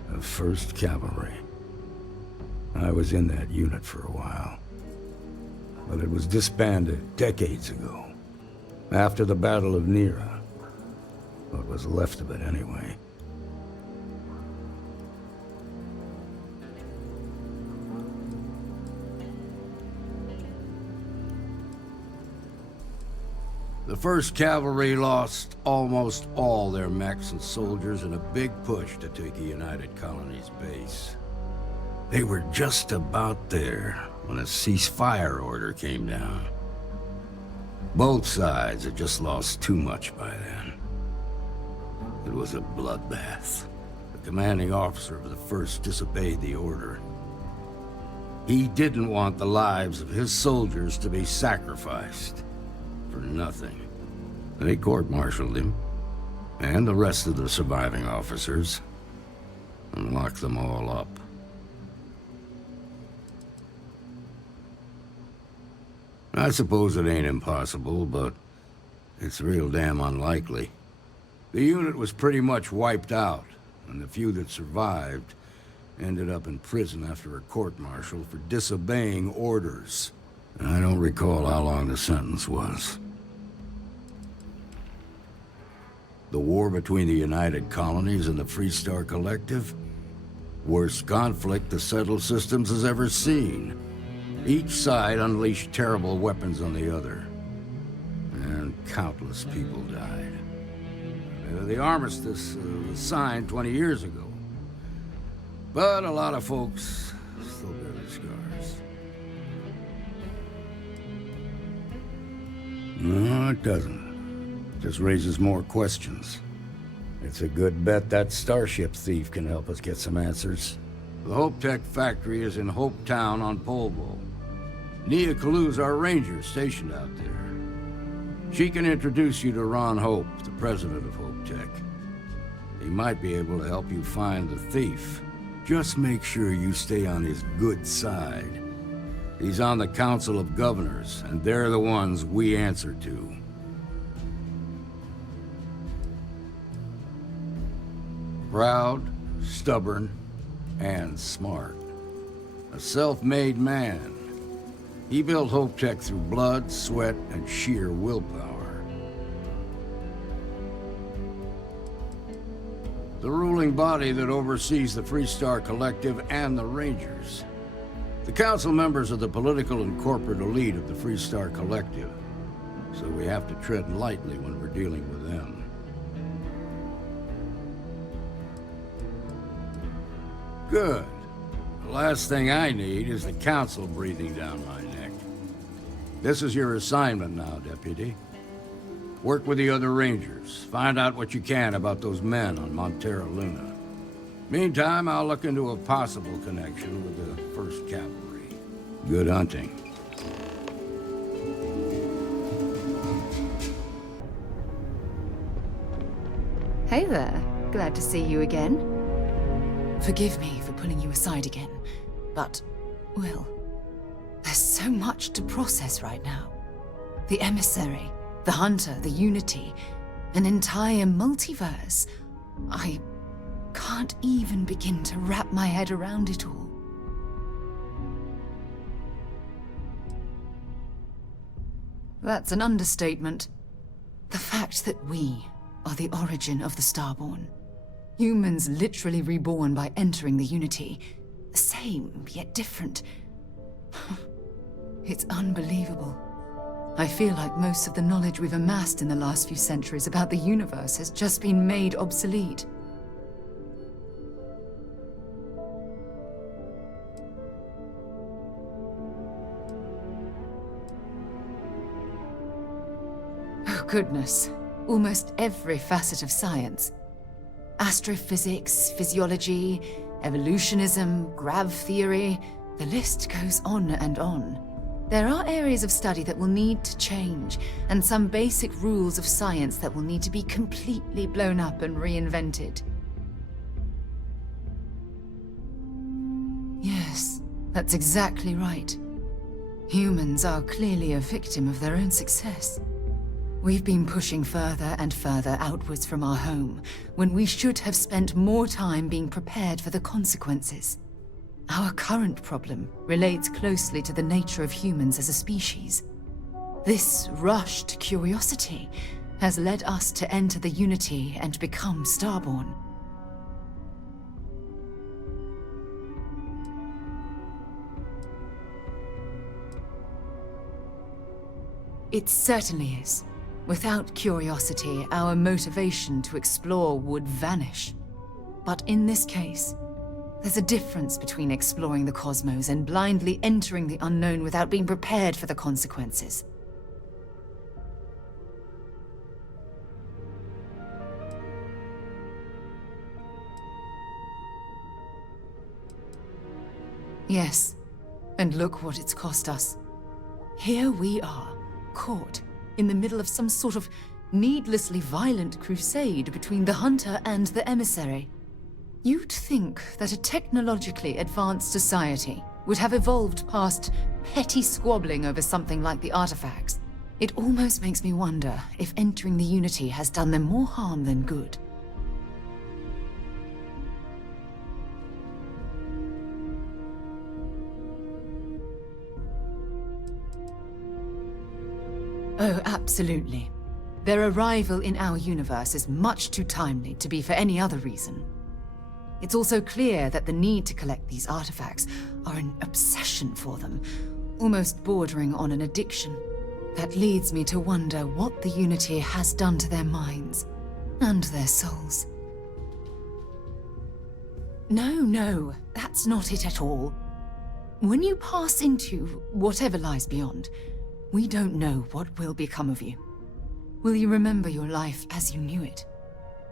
The 1st Cavalry. I was in that unit for a while. But it was disbanded decades ago. After the Battle of Nira. What was left of it, anyway. The 1st Cavalry lost almost all their mechs and soldiers in a big push to take a United Colonies base. They were just about there when a ceasefire order came down. Both sides had just lost too much by then. It was a bloodbath. The commanding officer of the 1st disobeyed the order. He didn't want the lives of his soldiers to be sacrificed. For nothing. They court-martialed him, and the rest of the surviving officers, and locked them all up. I suppose it ain't impossible, but it's real damn unlikely. The unit was pretty much wiped out, and the few that survived ended up in prison after a court-martial for disobeying orders. I don't recall how long the sentence was. The war between the United Colonies and the FreeStar Collective? Worst conflict the settled systems has ever seen. Each side unleashed terrible weapons on the other. And countless people died. The armistice was signed 20 years ago. But a lot of folks still bear the scars. No, it doesn't. Just raises more questions. It's a good bet that starship thief can help us get some answers. The Hope Tech factory is in Hope Town on Polvo. Nia Kalu's our ranger stationed out there. She can introduce you to Ron Hope, the president of Hope Tech. He might be able to help you find the thief. Just make sure you stay on his good side. He's on the Council of Governors, and they're the ones we answer to. Proud, stubborn, and smart. A self-made man. He built Hope Tech through blood, sweat, and sheer willpower. The ruling body that oversees the FreeStar Collective and the Rangers. The council members are the political and corporate elite of the FreeStar Collective, so we have to tread lightly when we're dealing with them. Good. The last thing I need is the council breathing down my neck. This is your assignment now, Deputy. Work with the other Rangers. Find out what you can about those men on Montera Luna. Meantime, I'll look into a possible connection with the 1st Cavalry. Good hunting. Hey there. Glad to see you again. Forgive me for pulling you aside again, but, well, there's so much to process right now. The Emissary, the Hunter, the Unity, an entire multiverse. I can't even begin to wrap my head around it all. That's an understatement. The fact that we are the origin of the Starborn. Humans literally reborn by entering the Unity. The same, yet different. It's unbelievable. I feel like most of the knowledge we've amassed in the last few centuries about the universe has just been made obsolete. Oh goodness. Almost every facet of science. Astrophysics, physiology, evolutionism, grav theory, the list goes on and on. There are areas of study that will need to change, and some basic rules of science that will need to be completely blown up and reinvented. Yes, that's exactly right. Humans are clearly a victim of their own success. We've been pushing further and further outwards from our home, when we should have spent more time being prepared for the consequences. Our current problem relates closely to the nature of humans as a species. This rushed curiosity has led us to enter the Unity and become Starborn. It certainly is. Without curiosity, our motivation to explore would vanish. But in this case, there's a difference between exploring the cosmos and blindly entering the unknown without being prepared for the consequences. Yes, and look what it's cost us. Here we are, caught in the middle of some sort of needlessly violent crusade between the hunter and the emissary. You'd think that a technologically advanced society would have evolved past petty squabbling over something like the artifacts. It almost makes me wonder if entering the Unity has done them more harm than good. Oh, absolutely. Their arrival in our universe is much too timely to be for any other reason. It's also clear that the need to collect these artifacts are an obsession for them, almost bordering on an addiction. That leads me to wonder what the Unity has done to their minds and their souls. No, that's not it at all. When you pass into whatever lies beyond, we don't know what will become of you. Will you remember your life as you knew it?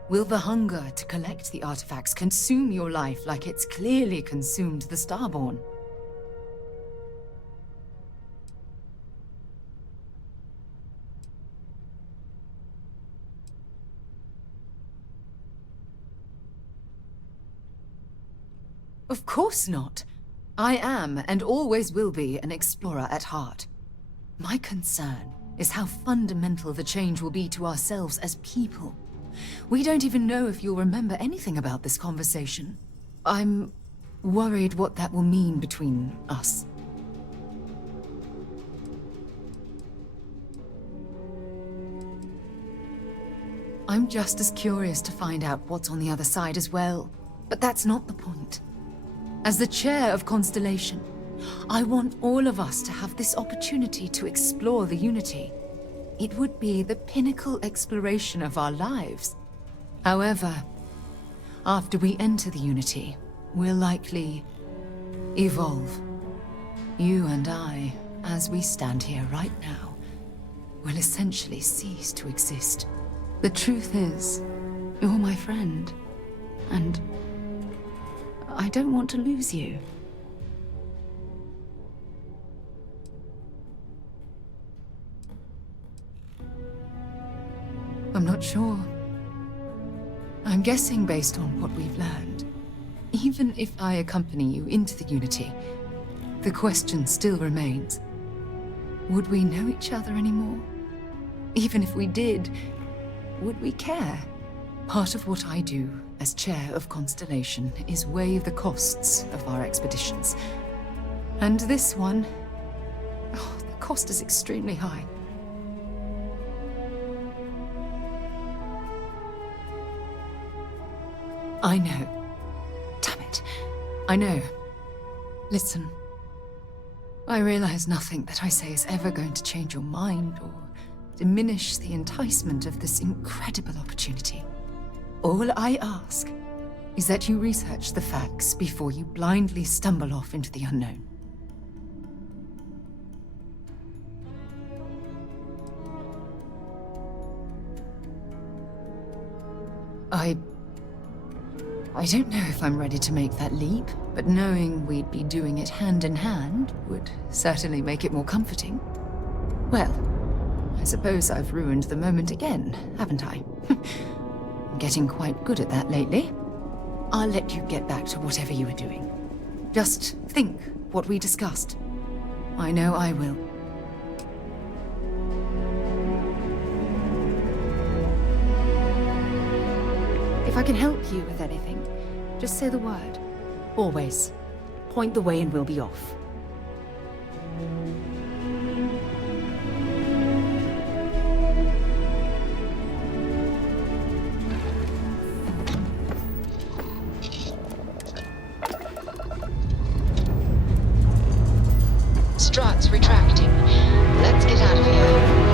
Will the hunger to collect the artifacts consume your life like it's clearly consumed the Starborn? Of course not. I am, and always will be, an explorer at heart. My concern is how fundamental the change will be to ourselves as people. We don't even know if you'll remember anything about this conversation. I'm worried what that will mean between us. I'm just as curious to find out what's on the other side as well, but that's not the point. As the chair of Constellation, I want all of us to have this opportunity to explore the Unity. It would be the pinnacle exploration of our lives. However, after we enter the Unity, we'll likely evolve. You and I, as we stand here right now, will essentially cease to exist. The truth is, you're my friend, and I don't want to lose you. I'm not sure. I'm guessing based on what we've learned. Even if I accompany you into the Unity, the question still remains. Would we know each other anymore? Even if we did, would we care? Part of what I do as chair of Constellation is weigh the costs of our expeditions. And this one, the cost is extremely high. I know. Damn it. I know. Listen. I realize nothing that I say is ever going to change your mind or diminish the enticement of this incredible opportunity. All I ask is that you research the facts before you blindly stumble off into the unknown. I I don't know if I'm ready to make that leap, but knowing we'd be doing it hand in hand would certainly make it more comforting. Well, I suppose I've ruined the moment again, haven't I? I'm getting quite good at that lately. I'll let you get back to whatever you were doing. Just think what we discussed. I know I will. If I can help you with anything, just say the word. Always. Point the way and we'll be off. Struts retracting. Let's get out of here.